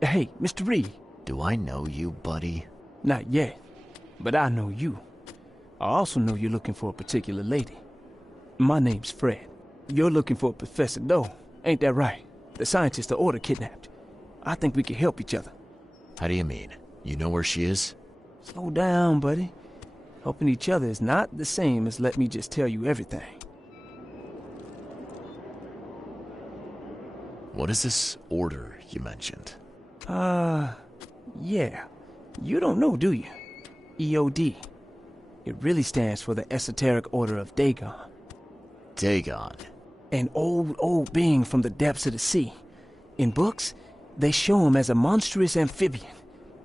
Hey, Mr. Reed. Do I know you, buddy? Not yet, but I know you. I also know you're looking for a particular lady. My name's Fred. You're looking for Professor Doe, ain't that right? The scientist the Order kidnapped. I think we can help each other. How do you mean? You know where she is? Slow down, buddy. Helping each other is not the same as let me just tell you everything. What is this order you mentioned? Yeah. You don't know, do you? EOD. It really stands for the Esoteric Order of Dagon. Dagon? An old being from the depths of the sea. In books, they show him as a monstrous amphibian.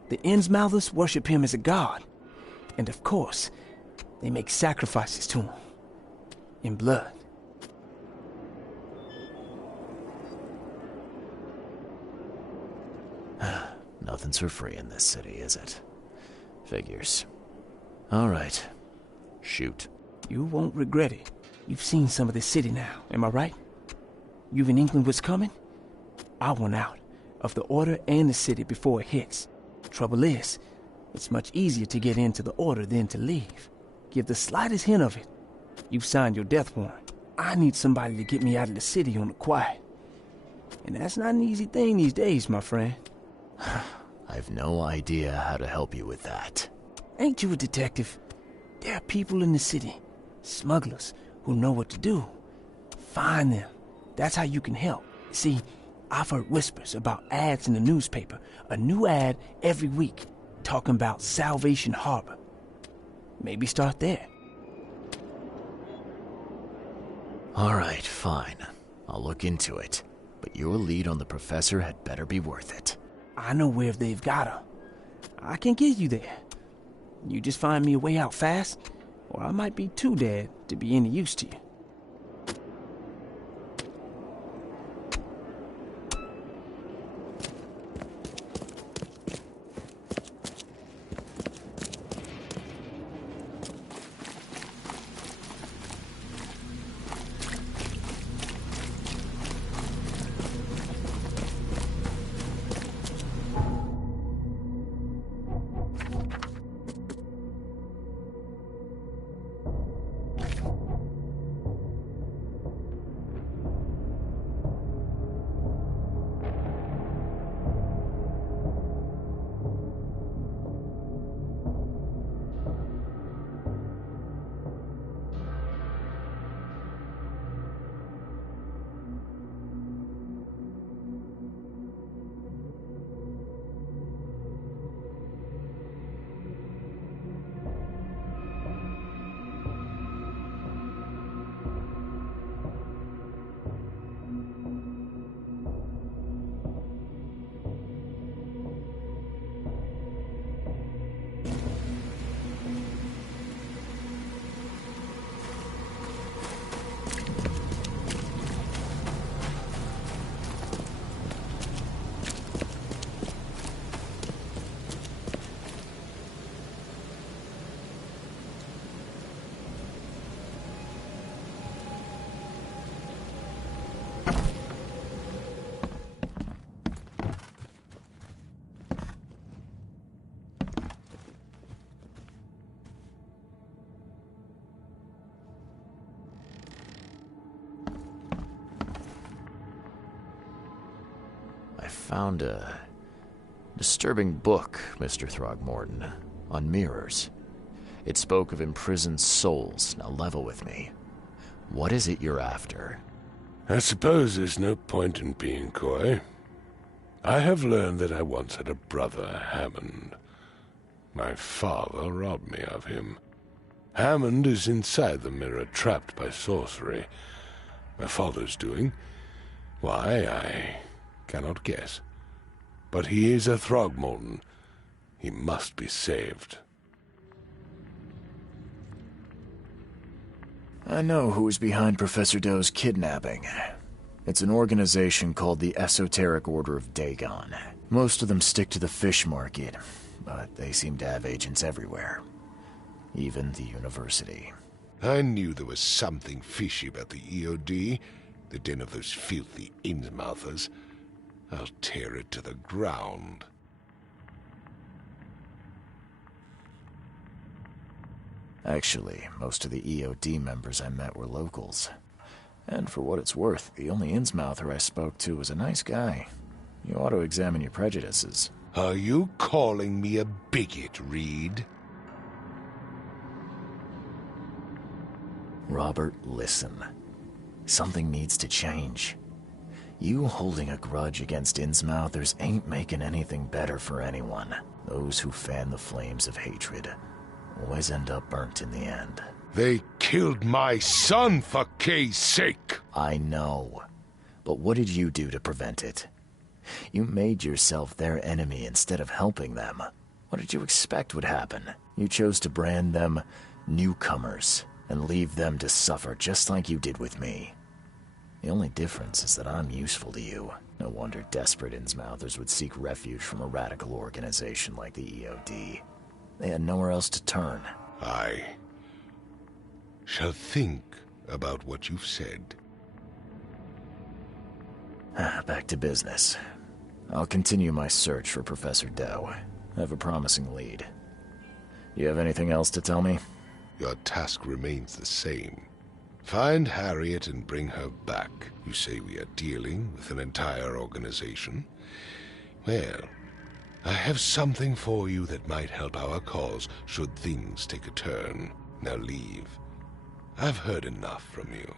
The Innsmouthers worship him as a god. And of course, they make sacrifices to him. In blood. Nothing's for free in this city, is it? Figures. All right. Shoot. You won't regret it. You've seen some of this city now, am I right? You've in England what's coming? I want out of the Order and the city before it hits. Trouble is, it's much easier to get into the Order than to leave. Give the slightest hint of it, you've signed your death warrant. I need somebody to get me out of the city on the quiet. And that's not an easy thing these days, my friend. I've no idea how to help you with that. Ain't you a detective? There are people in the city, smugglers, who know what to do. Find them. That's how you can help. See, I've heard whispers about ads in the newspaper. A new ad every week, talking about Salvation Harbor. Maybe start there. All right, fine. I'll look into it. But your lead on the professor had better be worth it. I know where they've got her. I can get you there. You just find me a way out fast, or I might be too dead to be any use to you. I found a disturbing book, Mr. Throgmorton, on mirrors. It spoke of imprisoned souls. Now level with me. What is it you're after? I suppose there's no point in being coy. I have learned that I once had a brother, Hammond. My father robbed me of him. Hammond is inside the mirror, trapped by sorcery. My father's doing? Why, I cannot guess. But he is a Throgmorton. He must be saved. I know who's behind Professor Doe's kidnapping. It's an organization called the Esoteric Order of Dagon. Most of them stick to the fish market, but they seem to have agents everywhere. Even the university. I knew there was something fishy about the EOD, the den of those filthy Innsmouthers. I'll tear it to the ground. Actually, most of the EOD members I met were locals. And for what it's worth, the only Innsmouther I spoke to was a nice guy. You ought to examine your prejudices. Are you calling me a bigot, Reed? Robert, listen. Something needs to change. You holding a grudge against Innsmouthers ain't making anything better for anyone. Those who fan the flames of hatred always end up burnt in the end. They killed my son, for Kay's sake! I know. But what did you do to prevent it? You made yourself their enemy instead of helping them. What did you expect would happen? You chose to brand them newcomers and leave them to suffer just like you did with me. The only difference is that I'm useful to you. No wonder desperate Innsmouthers would seek refuge from a radical organization like the EOD. They had nowhere else to turn. I shall think about what you've said. Back to business. I'll continue my search for Professor Doe. I have a promising lead. You have anything else to tell me? Your task remains the same. Find Harriet and bring her back. You say we are dealing with an entire organization? Well, I have something for you that might help our cause should things take a turn. Now leave. I've heard enough from you.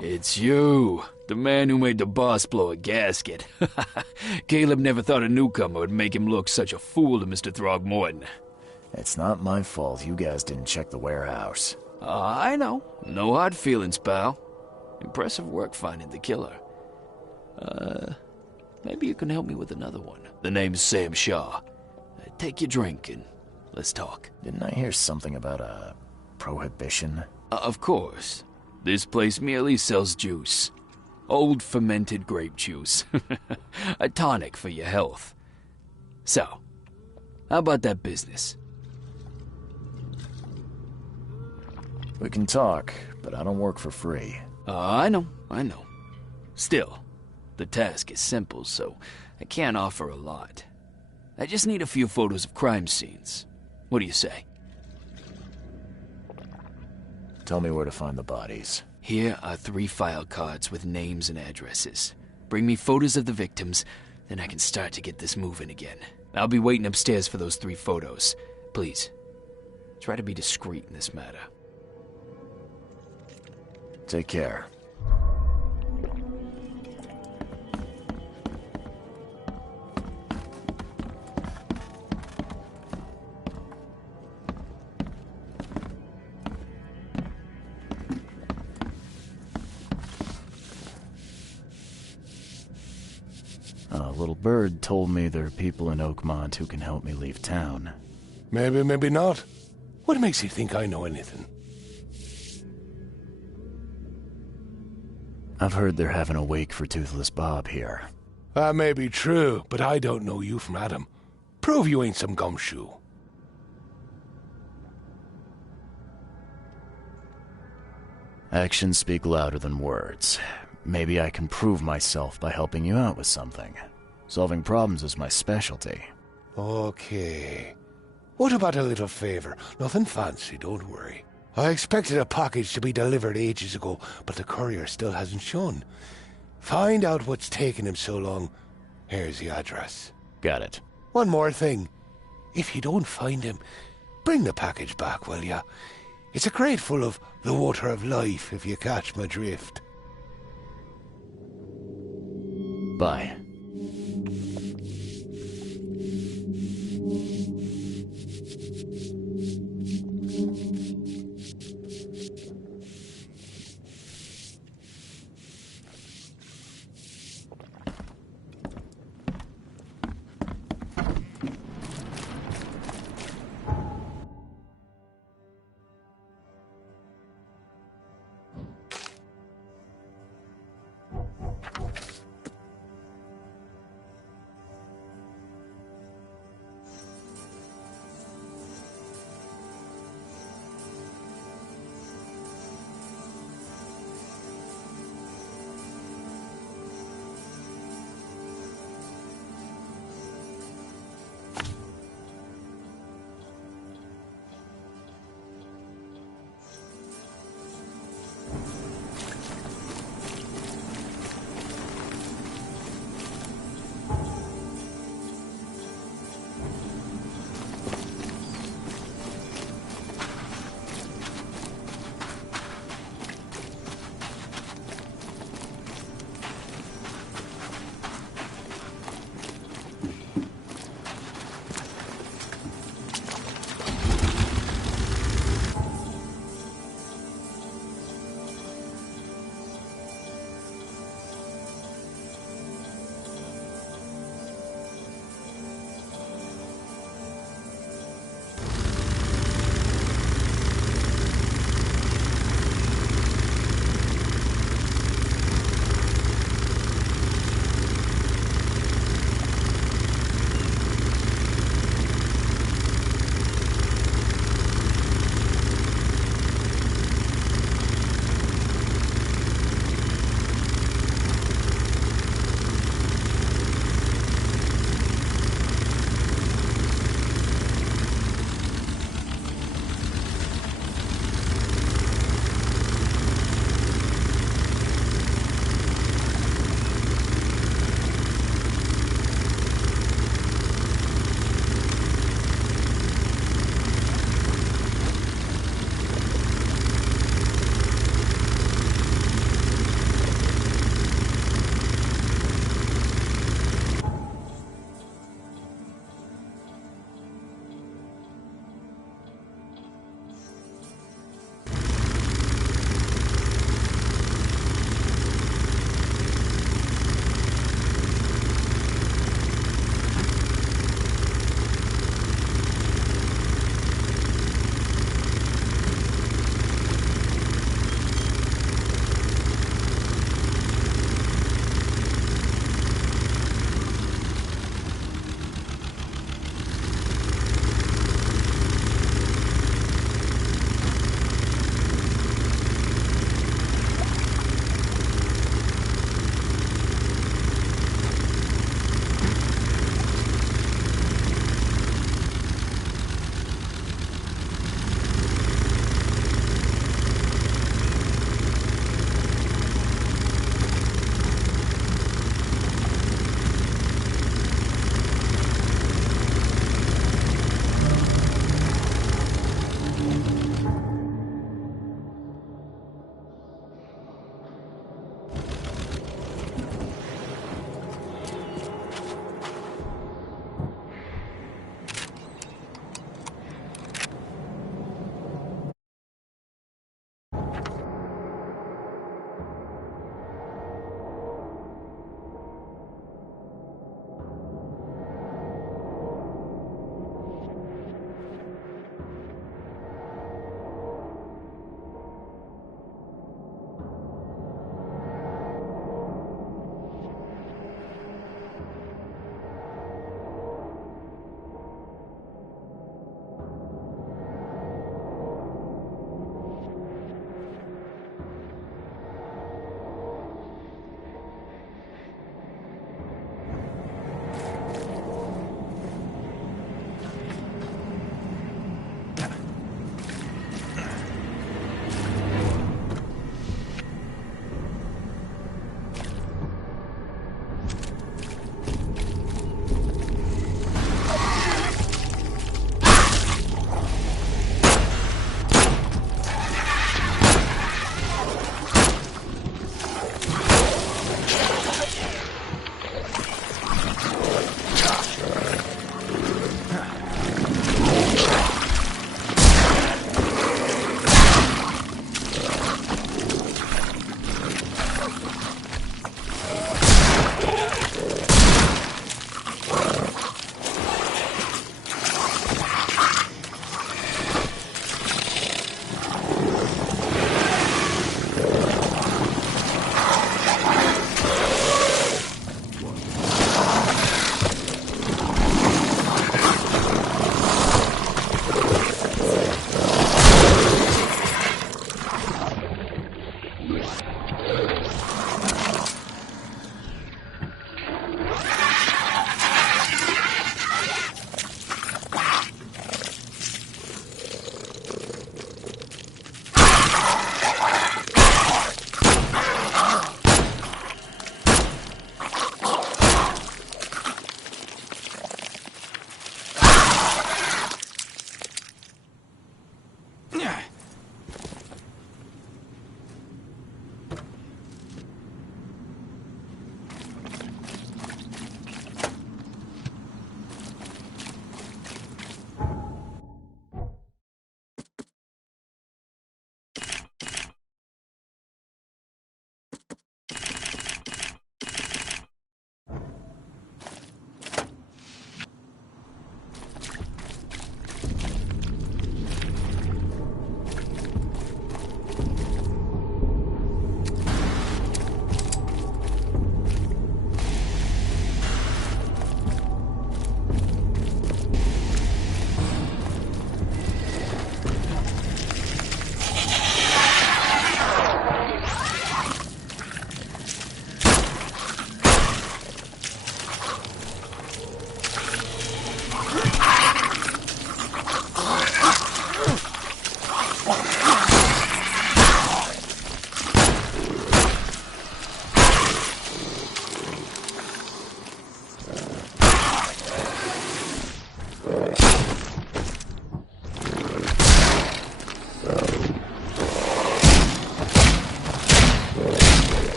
It's you, the man who made the boss blow a gasket. Caleb never thought a newcomer would make him look such a fool to Mr. Throgmorton. It's not my fault you guys didn't check the warehouse. I know. No hard feelings, pal. Impressive work finding the killer. Maybe you can help me with another one. The name's Sam Shaw. Take your drink and let's talk. Didn't I hear something about a prohibition? Of course. This place merely sells juice. Old fermented grape juice. A tonic for your health. So, how about that business? We can talk, but I don't work for free. I know. Still, the task is simple, so I can't offer a lot. I just need a few photos of crime scenes. What do you say? Tell me where to find the bodies. Here are 3 file cards with names and addresses. Bring me photos of the victims, then I can start to get this moving again. I'll be waiting upstairs for those 3 photos. Please, try to be discreet in this matter. Take care. A little bird told me there are people in Oakmont who can help me leave town. Maybe, maybe not. What makes you think I know anything? I've heard they're having a wake for Toothless Bob here. That may be true, but I don't know you from Adam. Prove you ain't some gumshoe. Actions speak louder than words. Maybe I can prove myself by helping you out with something. Solving problems is my specialty. Okay. What about a little favor? Nothing fancy, don't worry. I expected a package to be delivered ages ago, but the courier still hasn't shown. Find out what's taking him so long. Here's the address. Got it. One more thing. If you don't find him, bring the package back, will ya? It's a crate full of the water of life, if you catch my drift. Bye.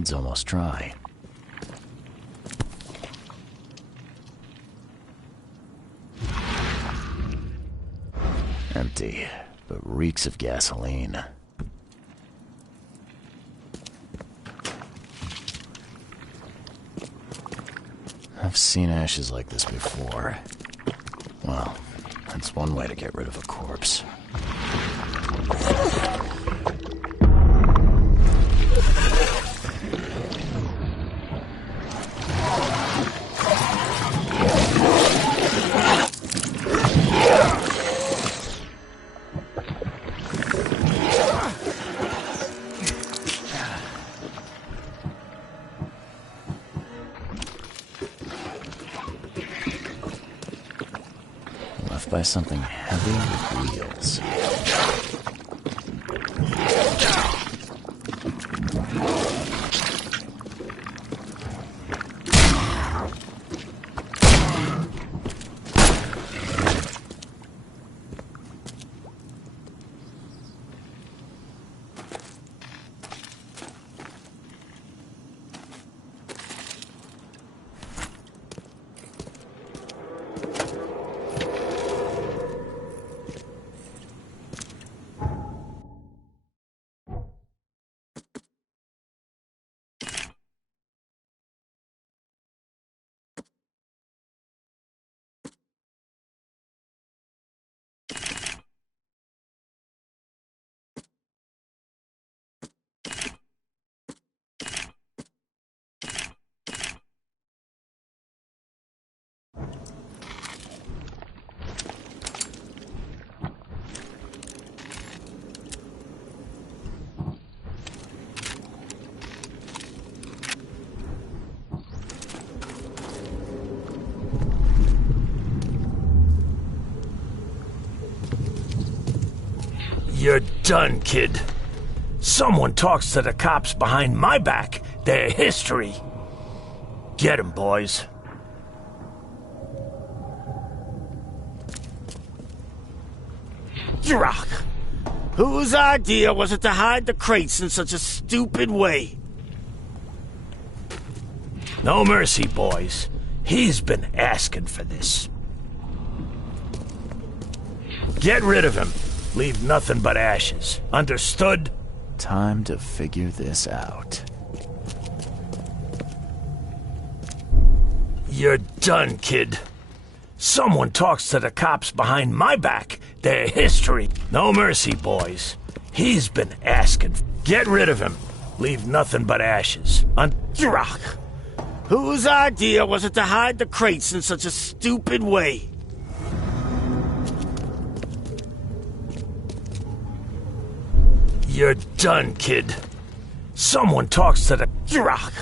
blood's almost dry. Empty, but reeks of gasoline. I've seen ashes like this before. Well, that's one way to get rid of a corpse. By something heavy with wheels. You're done, kid. Someone talks to the cops behind my back, their history. Get 'em, boys. Drock! Whose idea was it to hide the crates in such a stupid way? No mercy, boys. He's been asking for this. Get rid of him. Leave nothing but ashes. Understood? Time to figure this out. You're done, kid. Someone talks to the cops behind my back, their history. No mercy, boys. He's been asking. Get rid of him. Leave nothing but ashes. Drock! Whose idea was it to hide the crates in such a stupid way? You're done, kid. Someone talks to the Drock.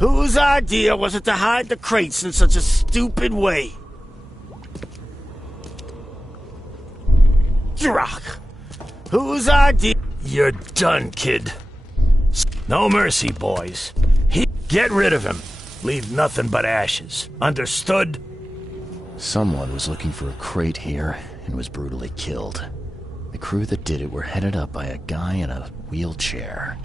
Whose idea was it to hide the crates in such a stupid way? Drock. Whose idea? You're done, kid. No mercy, boys. Get rid of him. Leave nothing but ashes. Understood? Someone was looking for a crate here and was brutally killed. The crew that did it were headed up by a guy in a wheelchair.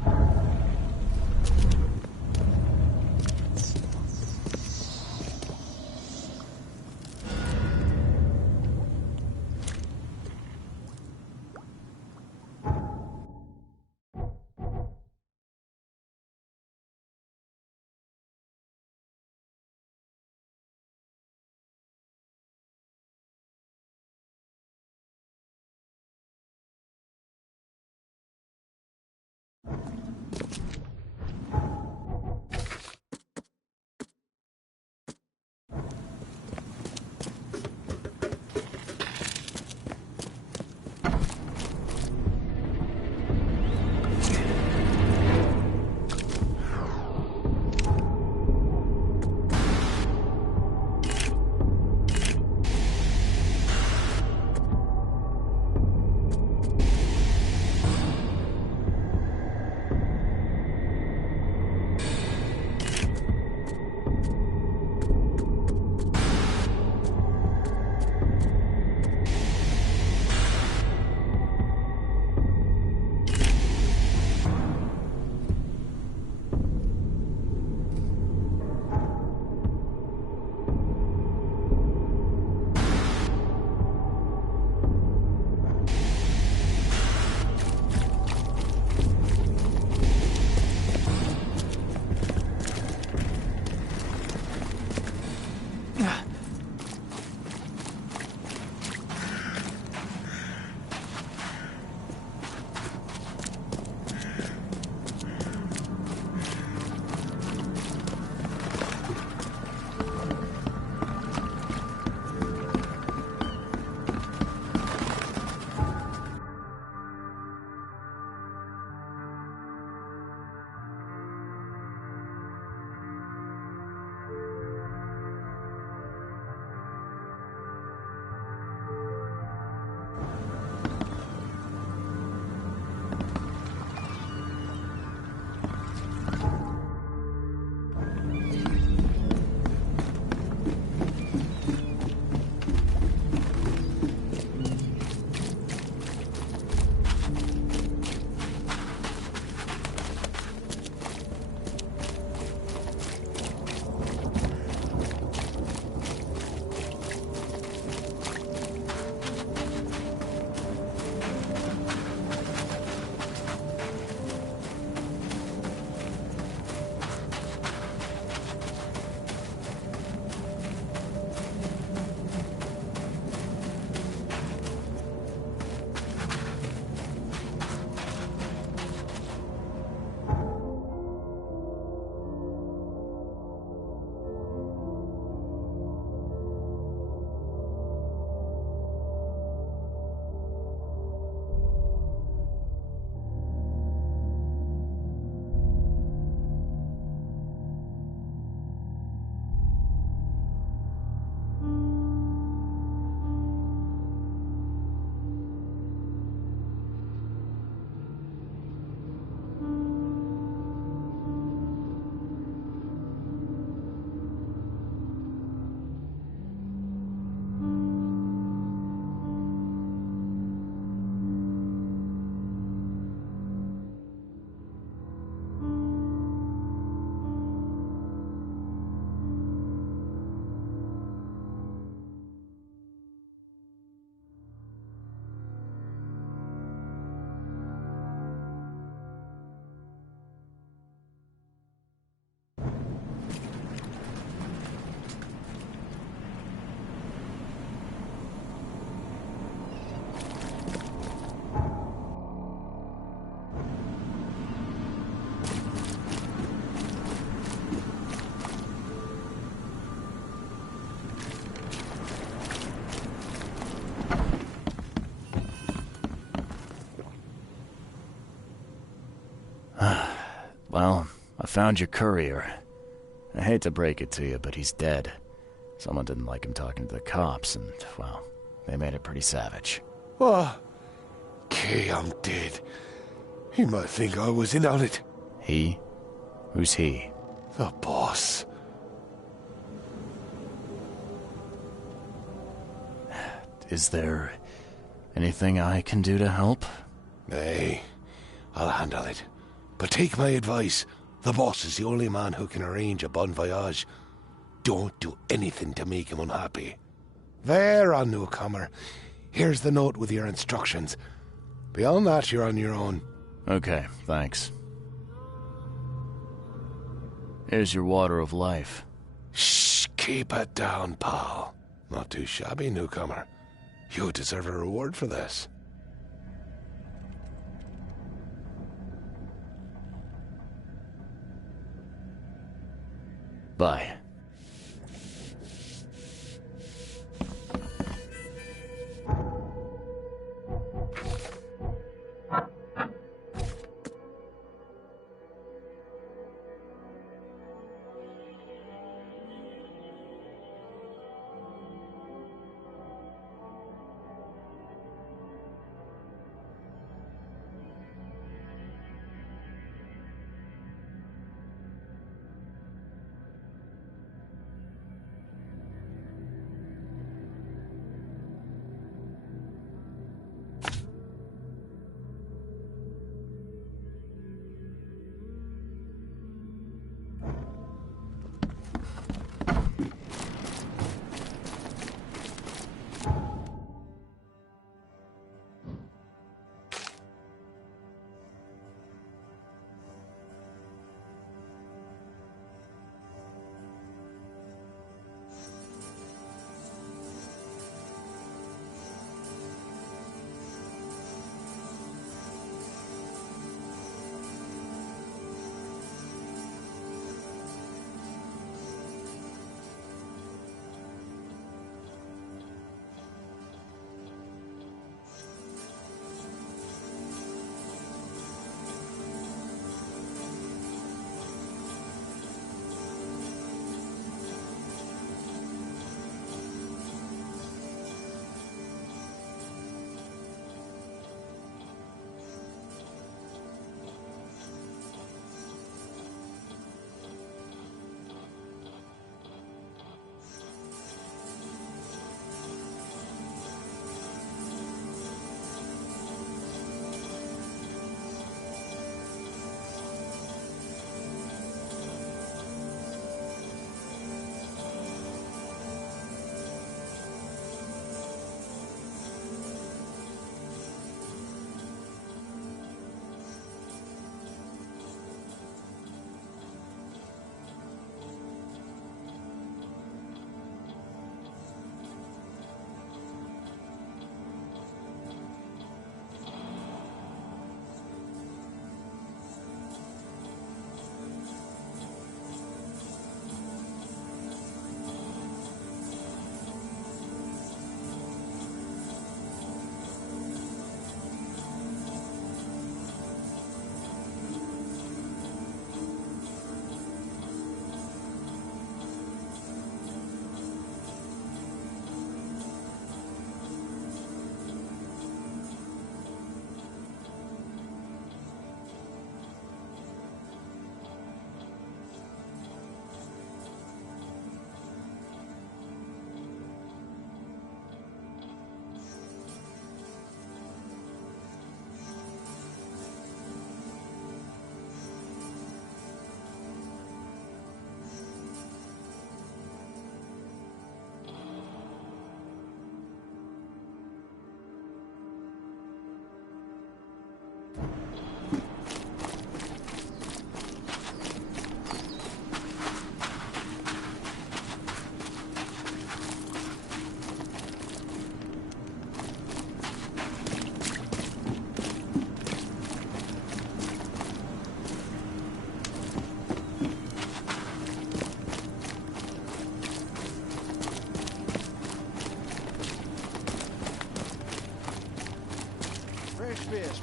Well, I found your courier. I hate to break it to you, but he's dead. Someone didn't like him talking to the cops, and, well, they made it pretty savage. What? Okay, I'm dead. He might think I was in on it. He? Who's he? The boss. Is there anything I can do to help? Nay, I'll handle it. But take my advice. The boss is the only man who can arrange a bon voyage. Don't do anything to make him unhappy. There, on newcomer. Here's the note with your instructions. Beyond that, you're on your own. Okay, thanks. Here's your water of life. Shh, keep it down, pal. Not too shabby, newcomer. You deserve a reward for this. Bye.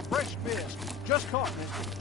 Fresh fish, just caught, mister.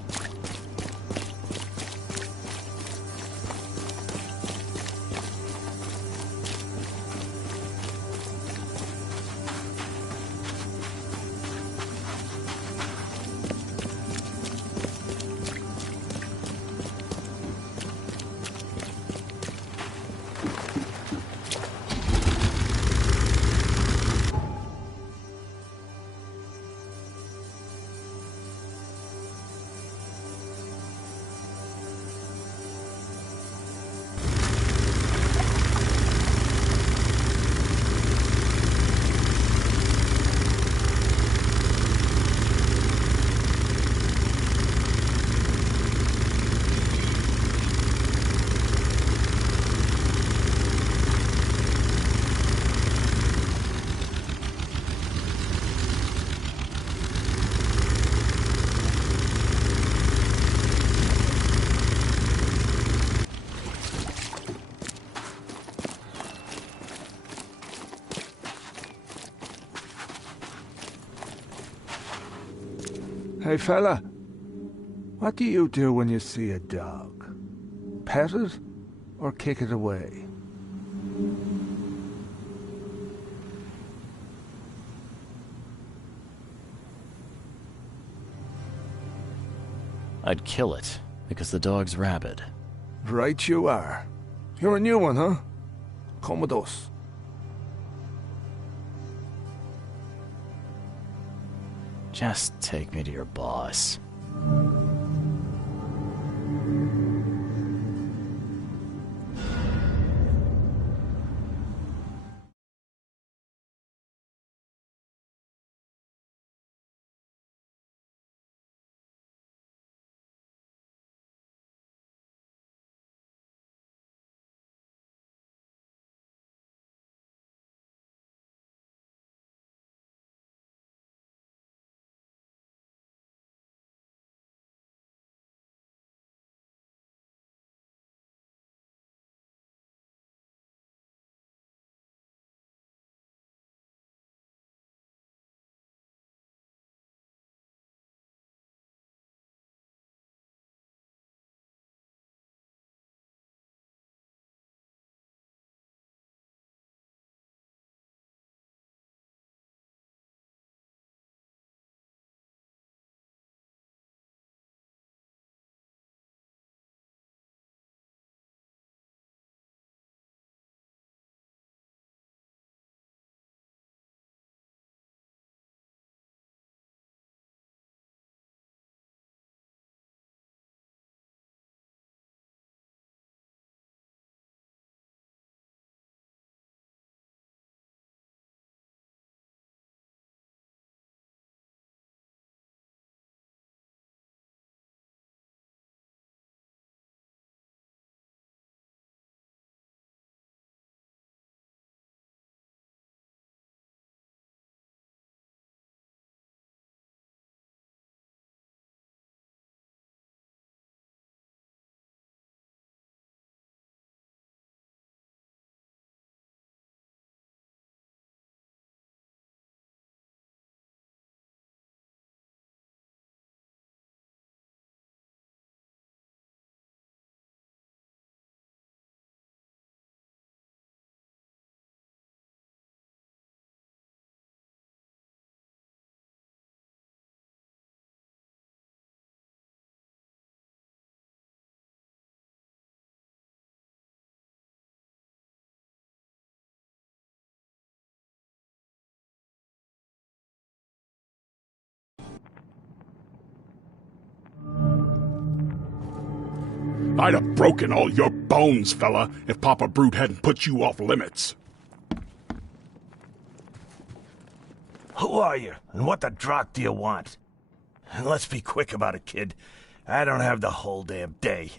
Hey, fella. What do you do when you see a dog? Pet it or kick it away? I'd kill it, because the dog's rabid. Right you are. You're a new one, huh? Come with us. Just take me to your boss. I'd have broken all your bones, fella, if Papa Brute hadn't put you off limits. Who are you, and what the drock do you want? And let's be quick about it, kid. I don't have the whole damn day.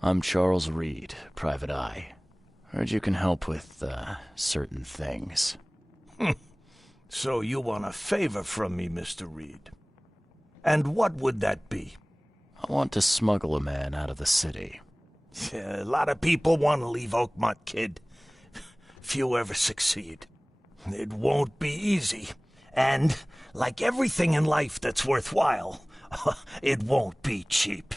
I'm Charles Reed, Private Eye. Heard you can help with, certain things. So you want a favor from me, Mr. Reed. And what would that be? I want to smuggle a man out of the city. A lot of people want to leave Oakmont, kid. Few ever succeed. It won't be easy. And, like everything in life that's worthwhile, it won't be cheap.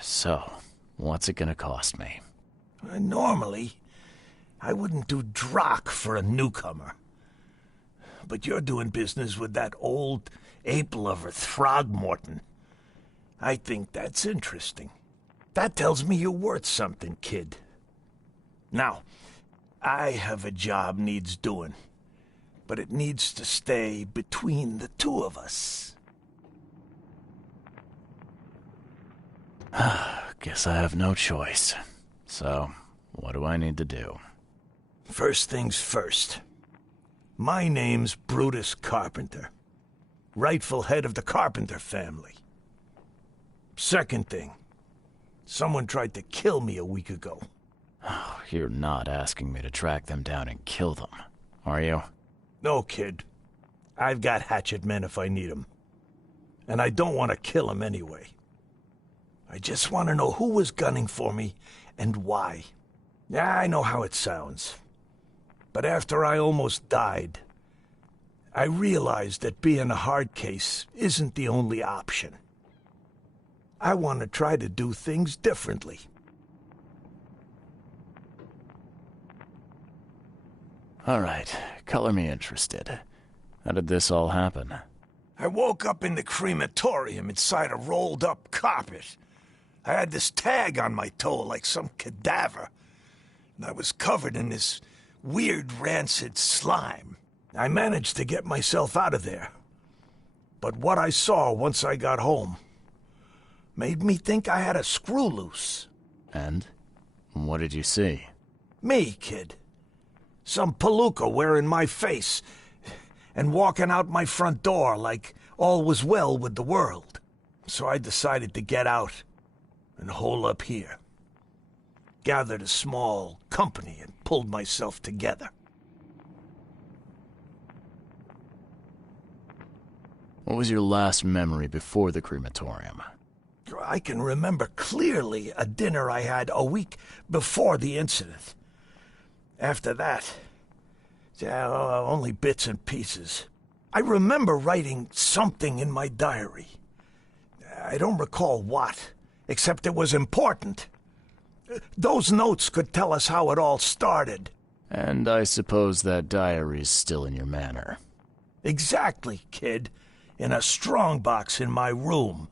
So, what's it gonna cost me? Normally, I wouldn't do drock for a newcomer. But you're doing business with that old ape-lover Throgmorton. I think that's interesting. That tells me you're worth something, kid. Now, I have a job needs doing, but it needs to stay between the two of us. Guess I have no choice. So, what do I need to do? First things first. My name's Brutus Carpenter, rightful head of the Carpenter family. Second thing, someone tried to kill me a week ago. Oh, you're not asking me to track them down and kill them, are you? No, kid. I've got hatchet men if I need them. And I don't want to kill them anyway. I just want to know who was gunning for me and why. Yeah, I know how it sounds. But after I almost died, I realized that being a hard case isn't the only option. I want to try to do things differently. All right, color me interested. How did this all happen? I woke up in the crematorium inside a rolled-up carpet. I had this tag on my toe like some cadaver, and I was covered in this weird rancid slime. I managed to get myself out of there. But what I saw once I got home made me think I had a screw loose. And? What did you see? Me, kid. Some palooka wearing my face and walking out my front door like all was well with the world. So I decided to get out and hole up here. Gathered a small company and pulled myself together. What was your last memory before the crematorium? I can remember clearly a dinner I had a week before the incident. After that, only bits and pieces. I remember writing something in my diary. I don't recall what, except it was important. Those notes could tell us how it all started. And I suppose that diary's still in your manor. Exactly, kid. In a strongbox in my room.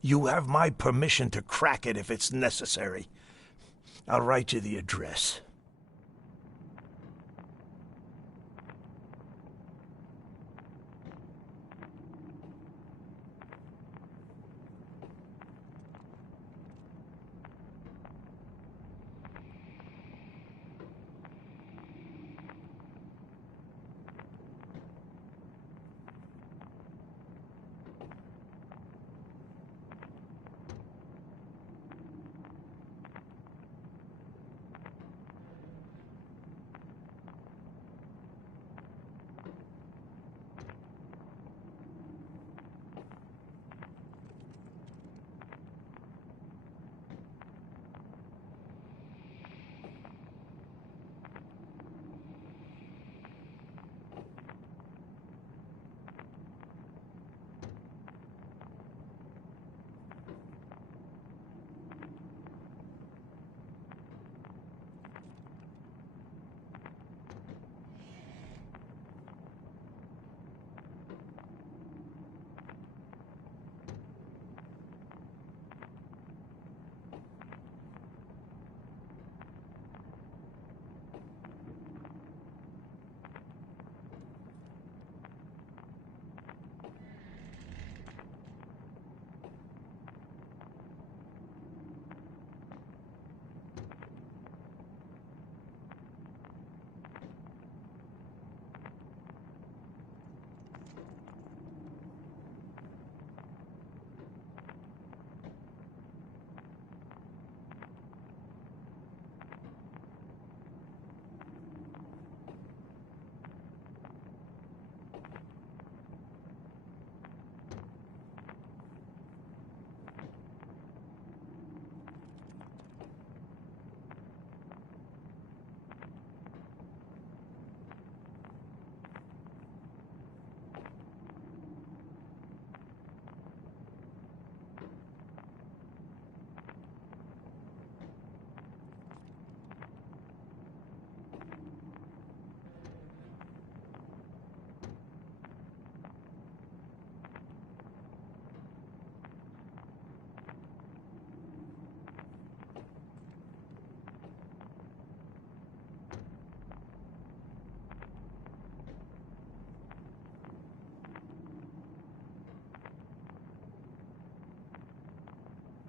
You have my permission to crack it if it's necessary. I'll write you the address.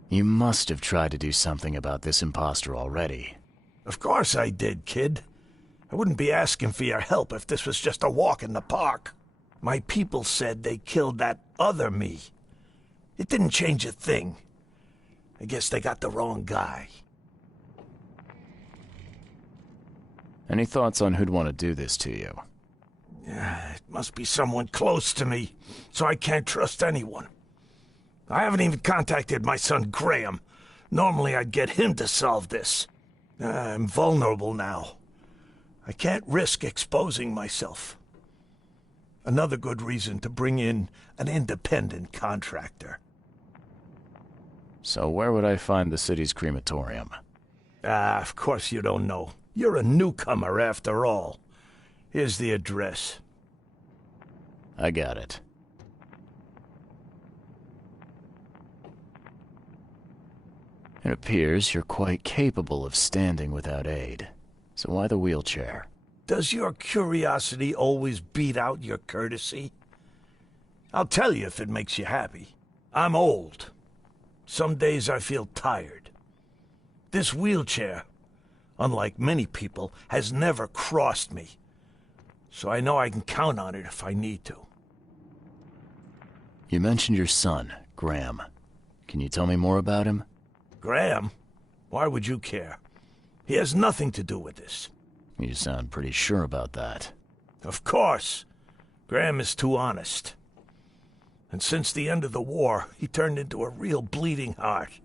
You must have tried to do something about this imposter already. Of course I did, kid. I wouldn't be asking for your help if this was just a walk in the park. My people said they killed that other me. It didn't change a thing. I guess they got the wrong guy. Any thoughts on who'd want to do this to you? It must be someone close to me, so I can't trust anyone. I haven't even contacted my son Graham. Normally I'd get him to solve this. I'm vulnerable now. I can't risk exposing myself. Another good reason to bring in an independent contractor. So where would I find the city's crematorium? Of course you don't know. You're a newcomer after all. Here's the address. I got it. It appears you're quite capable of standing without aid. So why the wheelchair? Does your curiosity always beat out your courtesy? I'll tell you if it makes you happy. I'm old. Some days I feel tired. This wheelchair, unlike many people, has never crossed me. So I know I can count on it if I need to. You mentioned your son, Graham. Can you tell me more about him? Graham? Why would you care? He has nothing to do with this. You sound pretty sure about that. Of course. Graham is too honest. And since the end of the war, he turned into a real bleeding heart.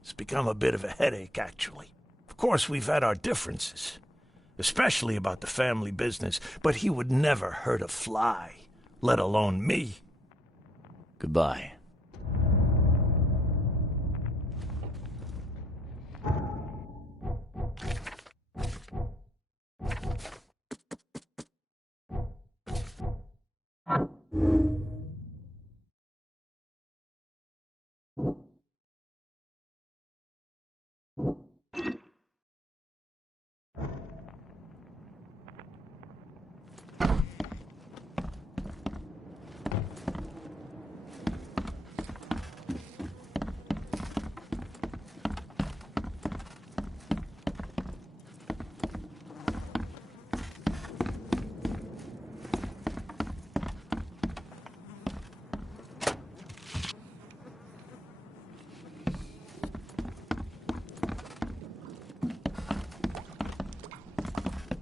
It's become a bit of a headache, actually. Of course, we've had our differences, especially about the family business, but he would never hurt a fly, let alone me. Goodbye.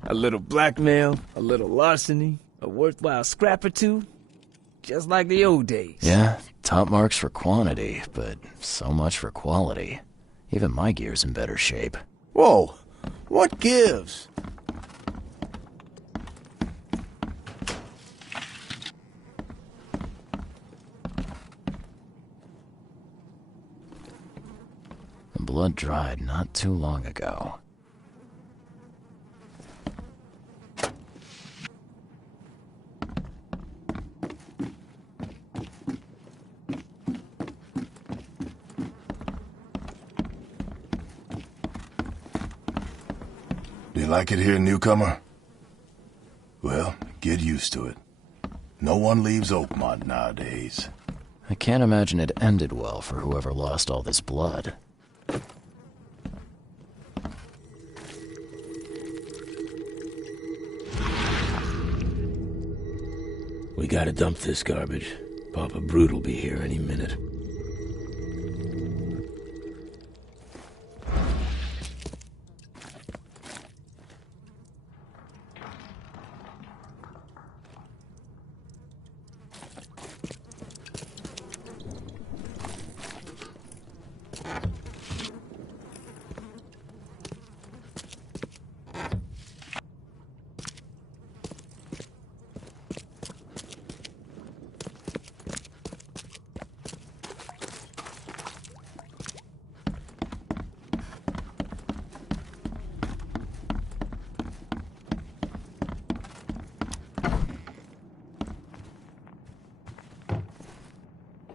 A little blackmail, a little larceny, a worthwhile scrap or two. Just like the old days. Yeah, top marks for quantity, but so much for quality. Even my gear's in better shape. Whoa! What gives? The blood dried not too long ago. Do you like it here, newcomer? Well, get used to it. No one leaves Oakmont nowadays. I can't imagine it ended well for whoever lost all this blood. We gotta dump this garbage. Papa Brute will be here any minute.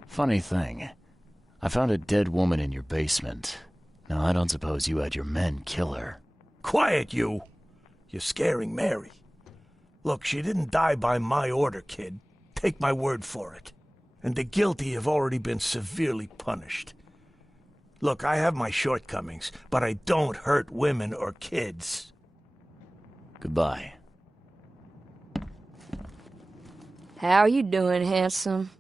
Funny thing, I found a dead woman in your basement. Now, I don't suppose you had your men kill her. Quiet, you! You're scaring Mary. Look, she didn't die by my order, kid. Take my word for it. And the guilty have already been severely punished. Look, I have my shortcomings, but I don't hurt women or kids. Goodbye. How you doing, handsome?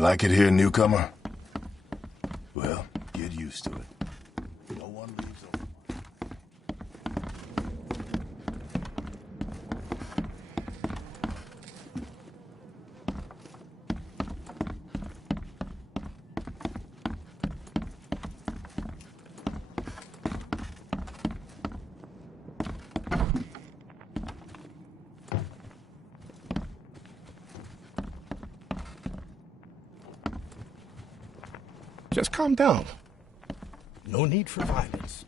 like it here, newcomer? Well, get used to it. No one leaves Oakmont. Just calm down. No need for violence.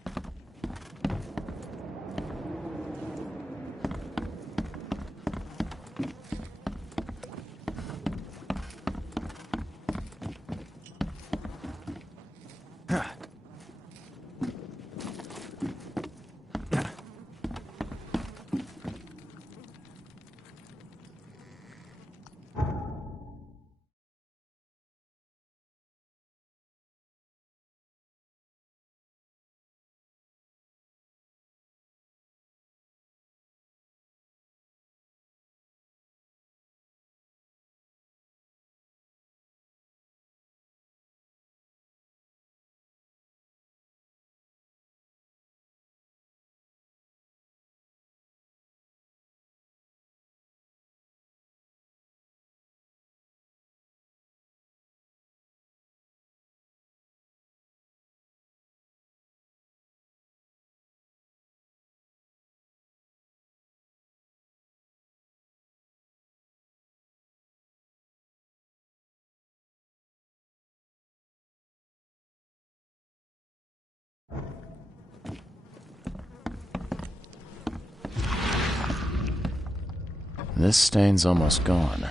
This stain's almost gone.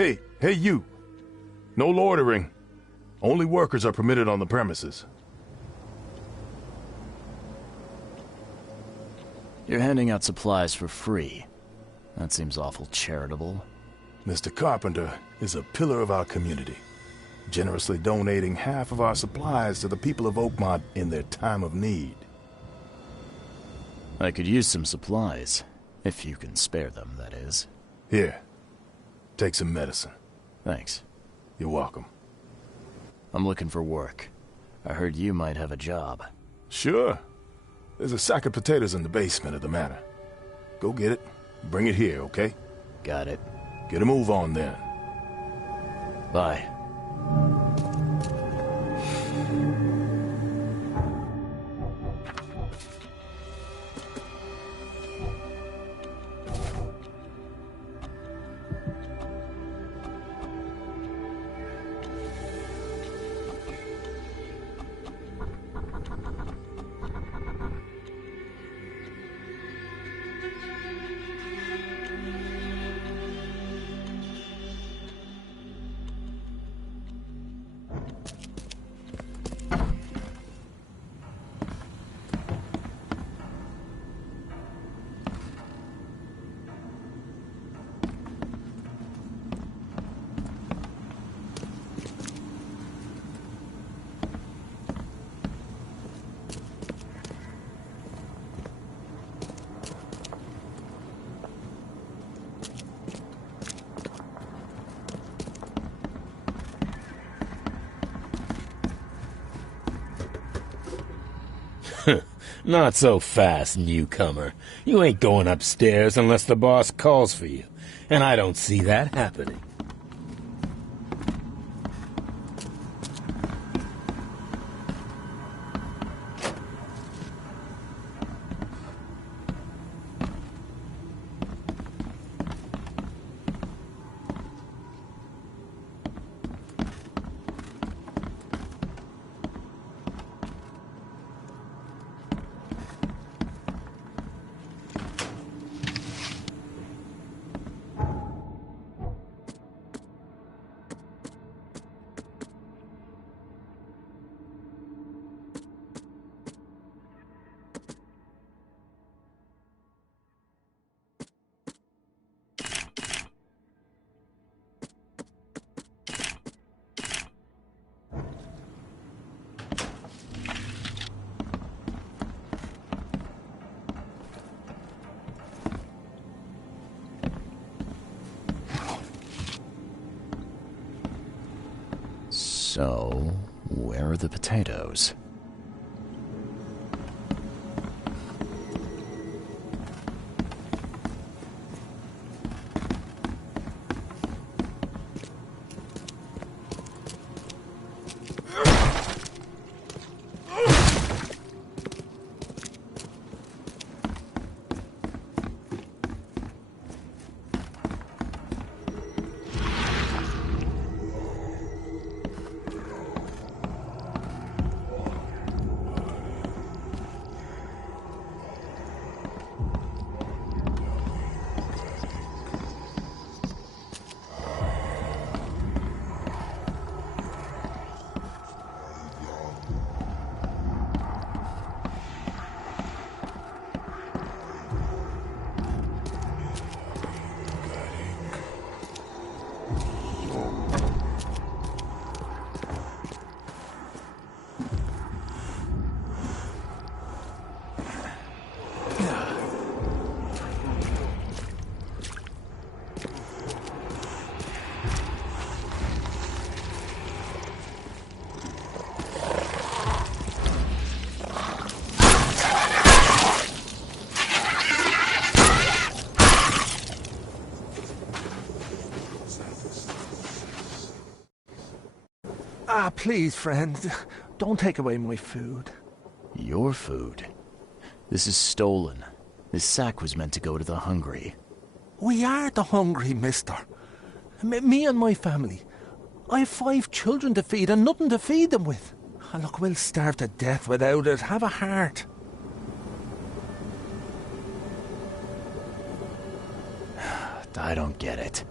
Hey, you! No loitering. Only workers are permitted on the premises. You're handing out supplies for free. That seems awful charitable. Mr. Carpenter is a pillar of our community, generously donating half of our supplies to the people of Oakmont in their time of need. I could use some supplies, if you can spare them, that is. Here, take some medicine. Thanks. You're welcome. I'm looking for work. I heard you might have a job. Sure. There's a sack of potatoes in the basement of the manor. Go get it. Bring it here, okay? Got it. Get a move on then. Bye. Not so fast, newcomer. You ain't going upstairs unless the boss calls for you, and I don't see that happening. So, where are the potatoes? Ah, please, friend. Don't take away my food. Your food? This is stolen. This sack was meant to go to the hungry. We are the hungry, mister. Me and my family. I have 5 children to feed and nothing to feed them with. And look, we'll starve to death without it. Have a heart. I don't get it.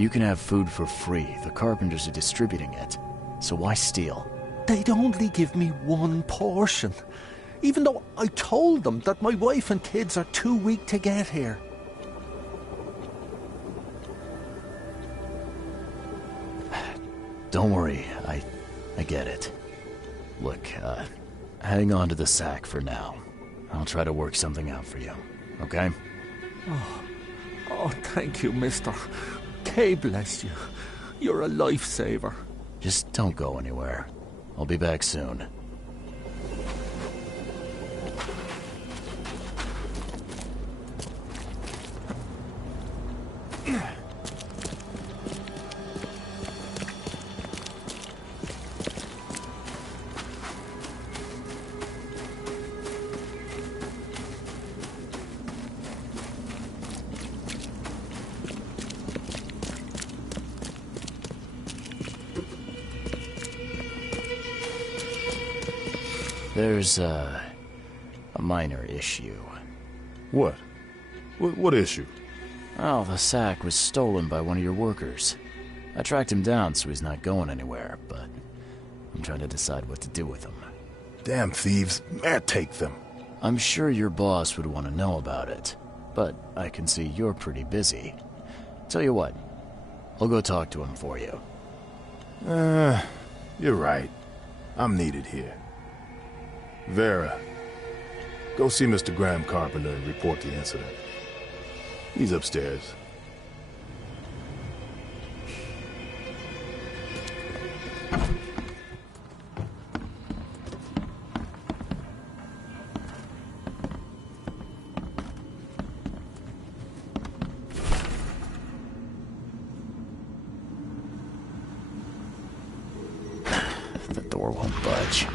You can have food for free. The carpenters are distributing it. So why steal? They'd only give me one portion. Even though I told them that my wife and kids are too weak to get here. Don't worry, I get it. Look, hang on to the sack for now. I'll try to work something out for you, okay? Oh, thank you, mister. Kay bless you. You're a lifesaver. Just don't go anywhere. I'll be back soon. There's a minor issue. What? What issue? Oh, the sack was stolen by one of your workers. I tracked him down so he's not going anywhere, but I'm trying to decide what to do with him. Damn thieves. Man, take them. I'm sure your boss would want to know about it, but I can see you're pretty busy. Tell you what, I'll go talk to him for you. You're right. I'm needed here. Vera, go see Mr. Graham Carpenter and report the incident. He's upstairs. The door won't budge.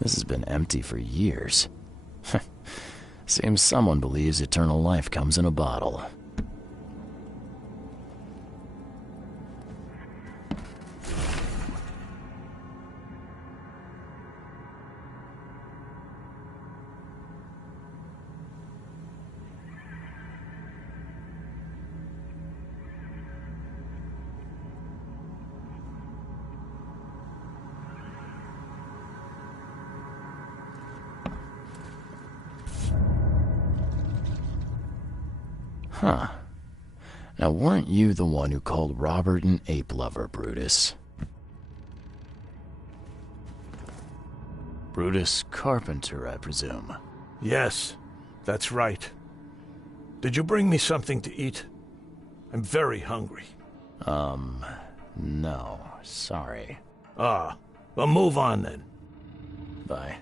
This has been empty for years. Seems someone believes eternal life comes in a bottle. Huh. Now, weren't you the one who called Robert an ape lover, Brutus? Brutus Carpenter, I presume. Yes, that's right. Did you bring me something to eat? I'm very hungry. No, sorry. Ah, well, move on then. Bye.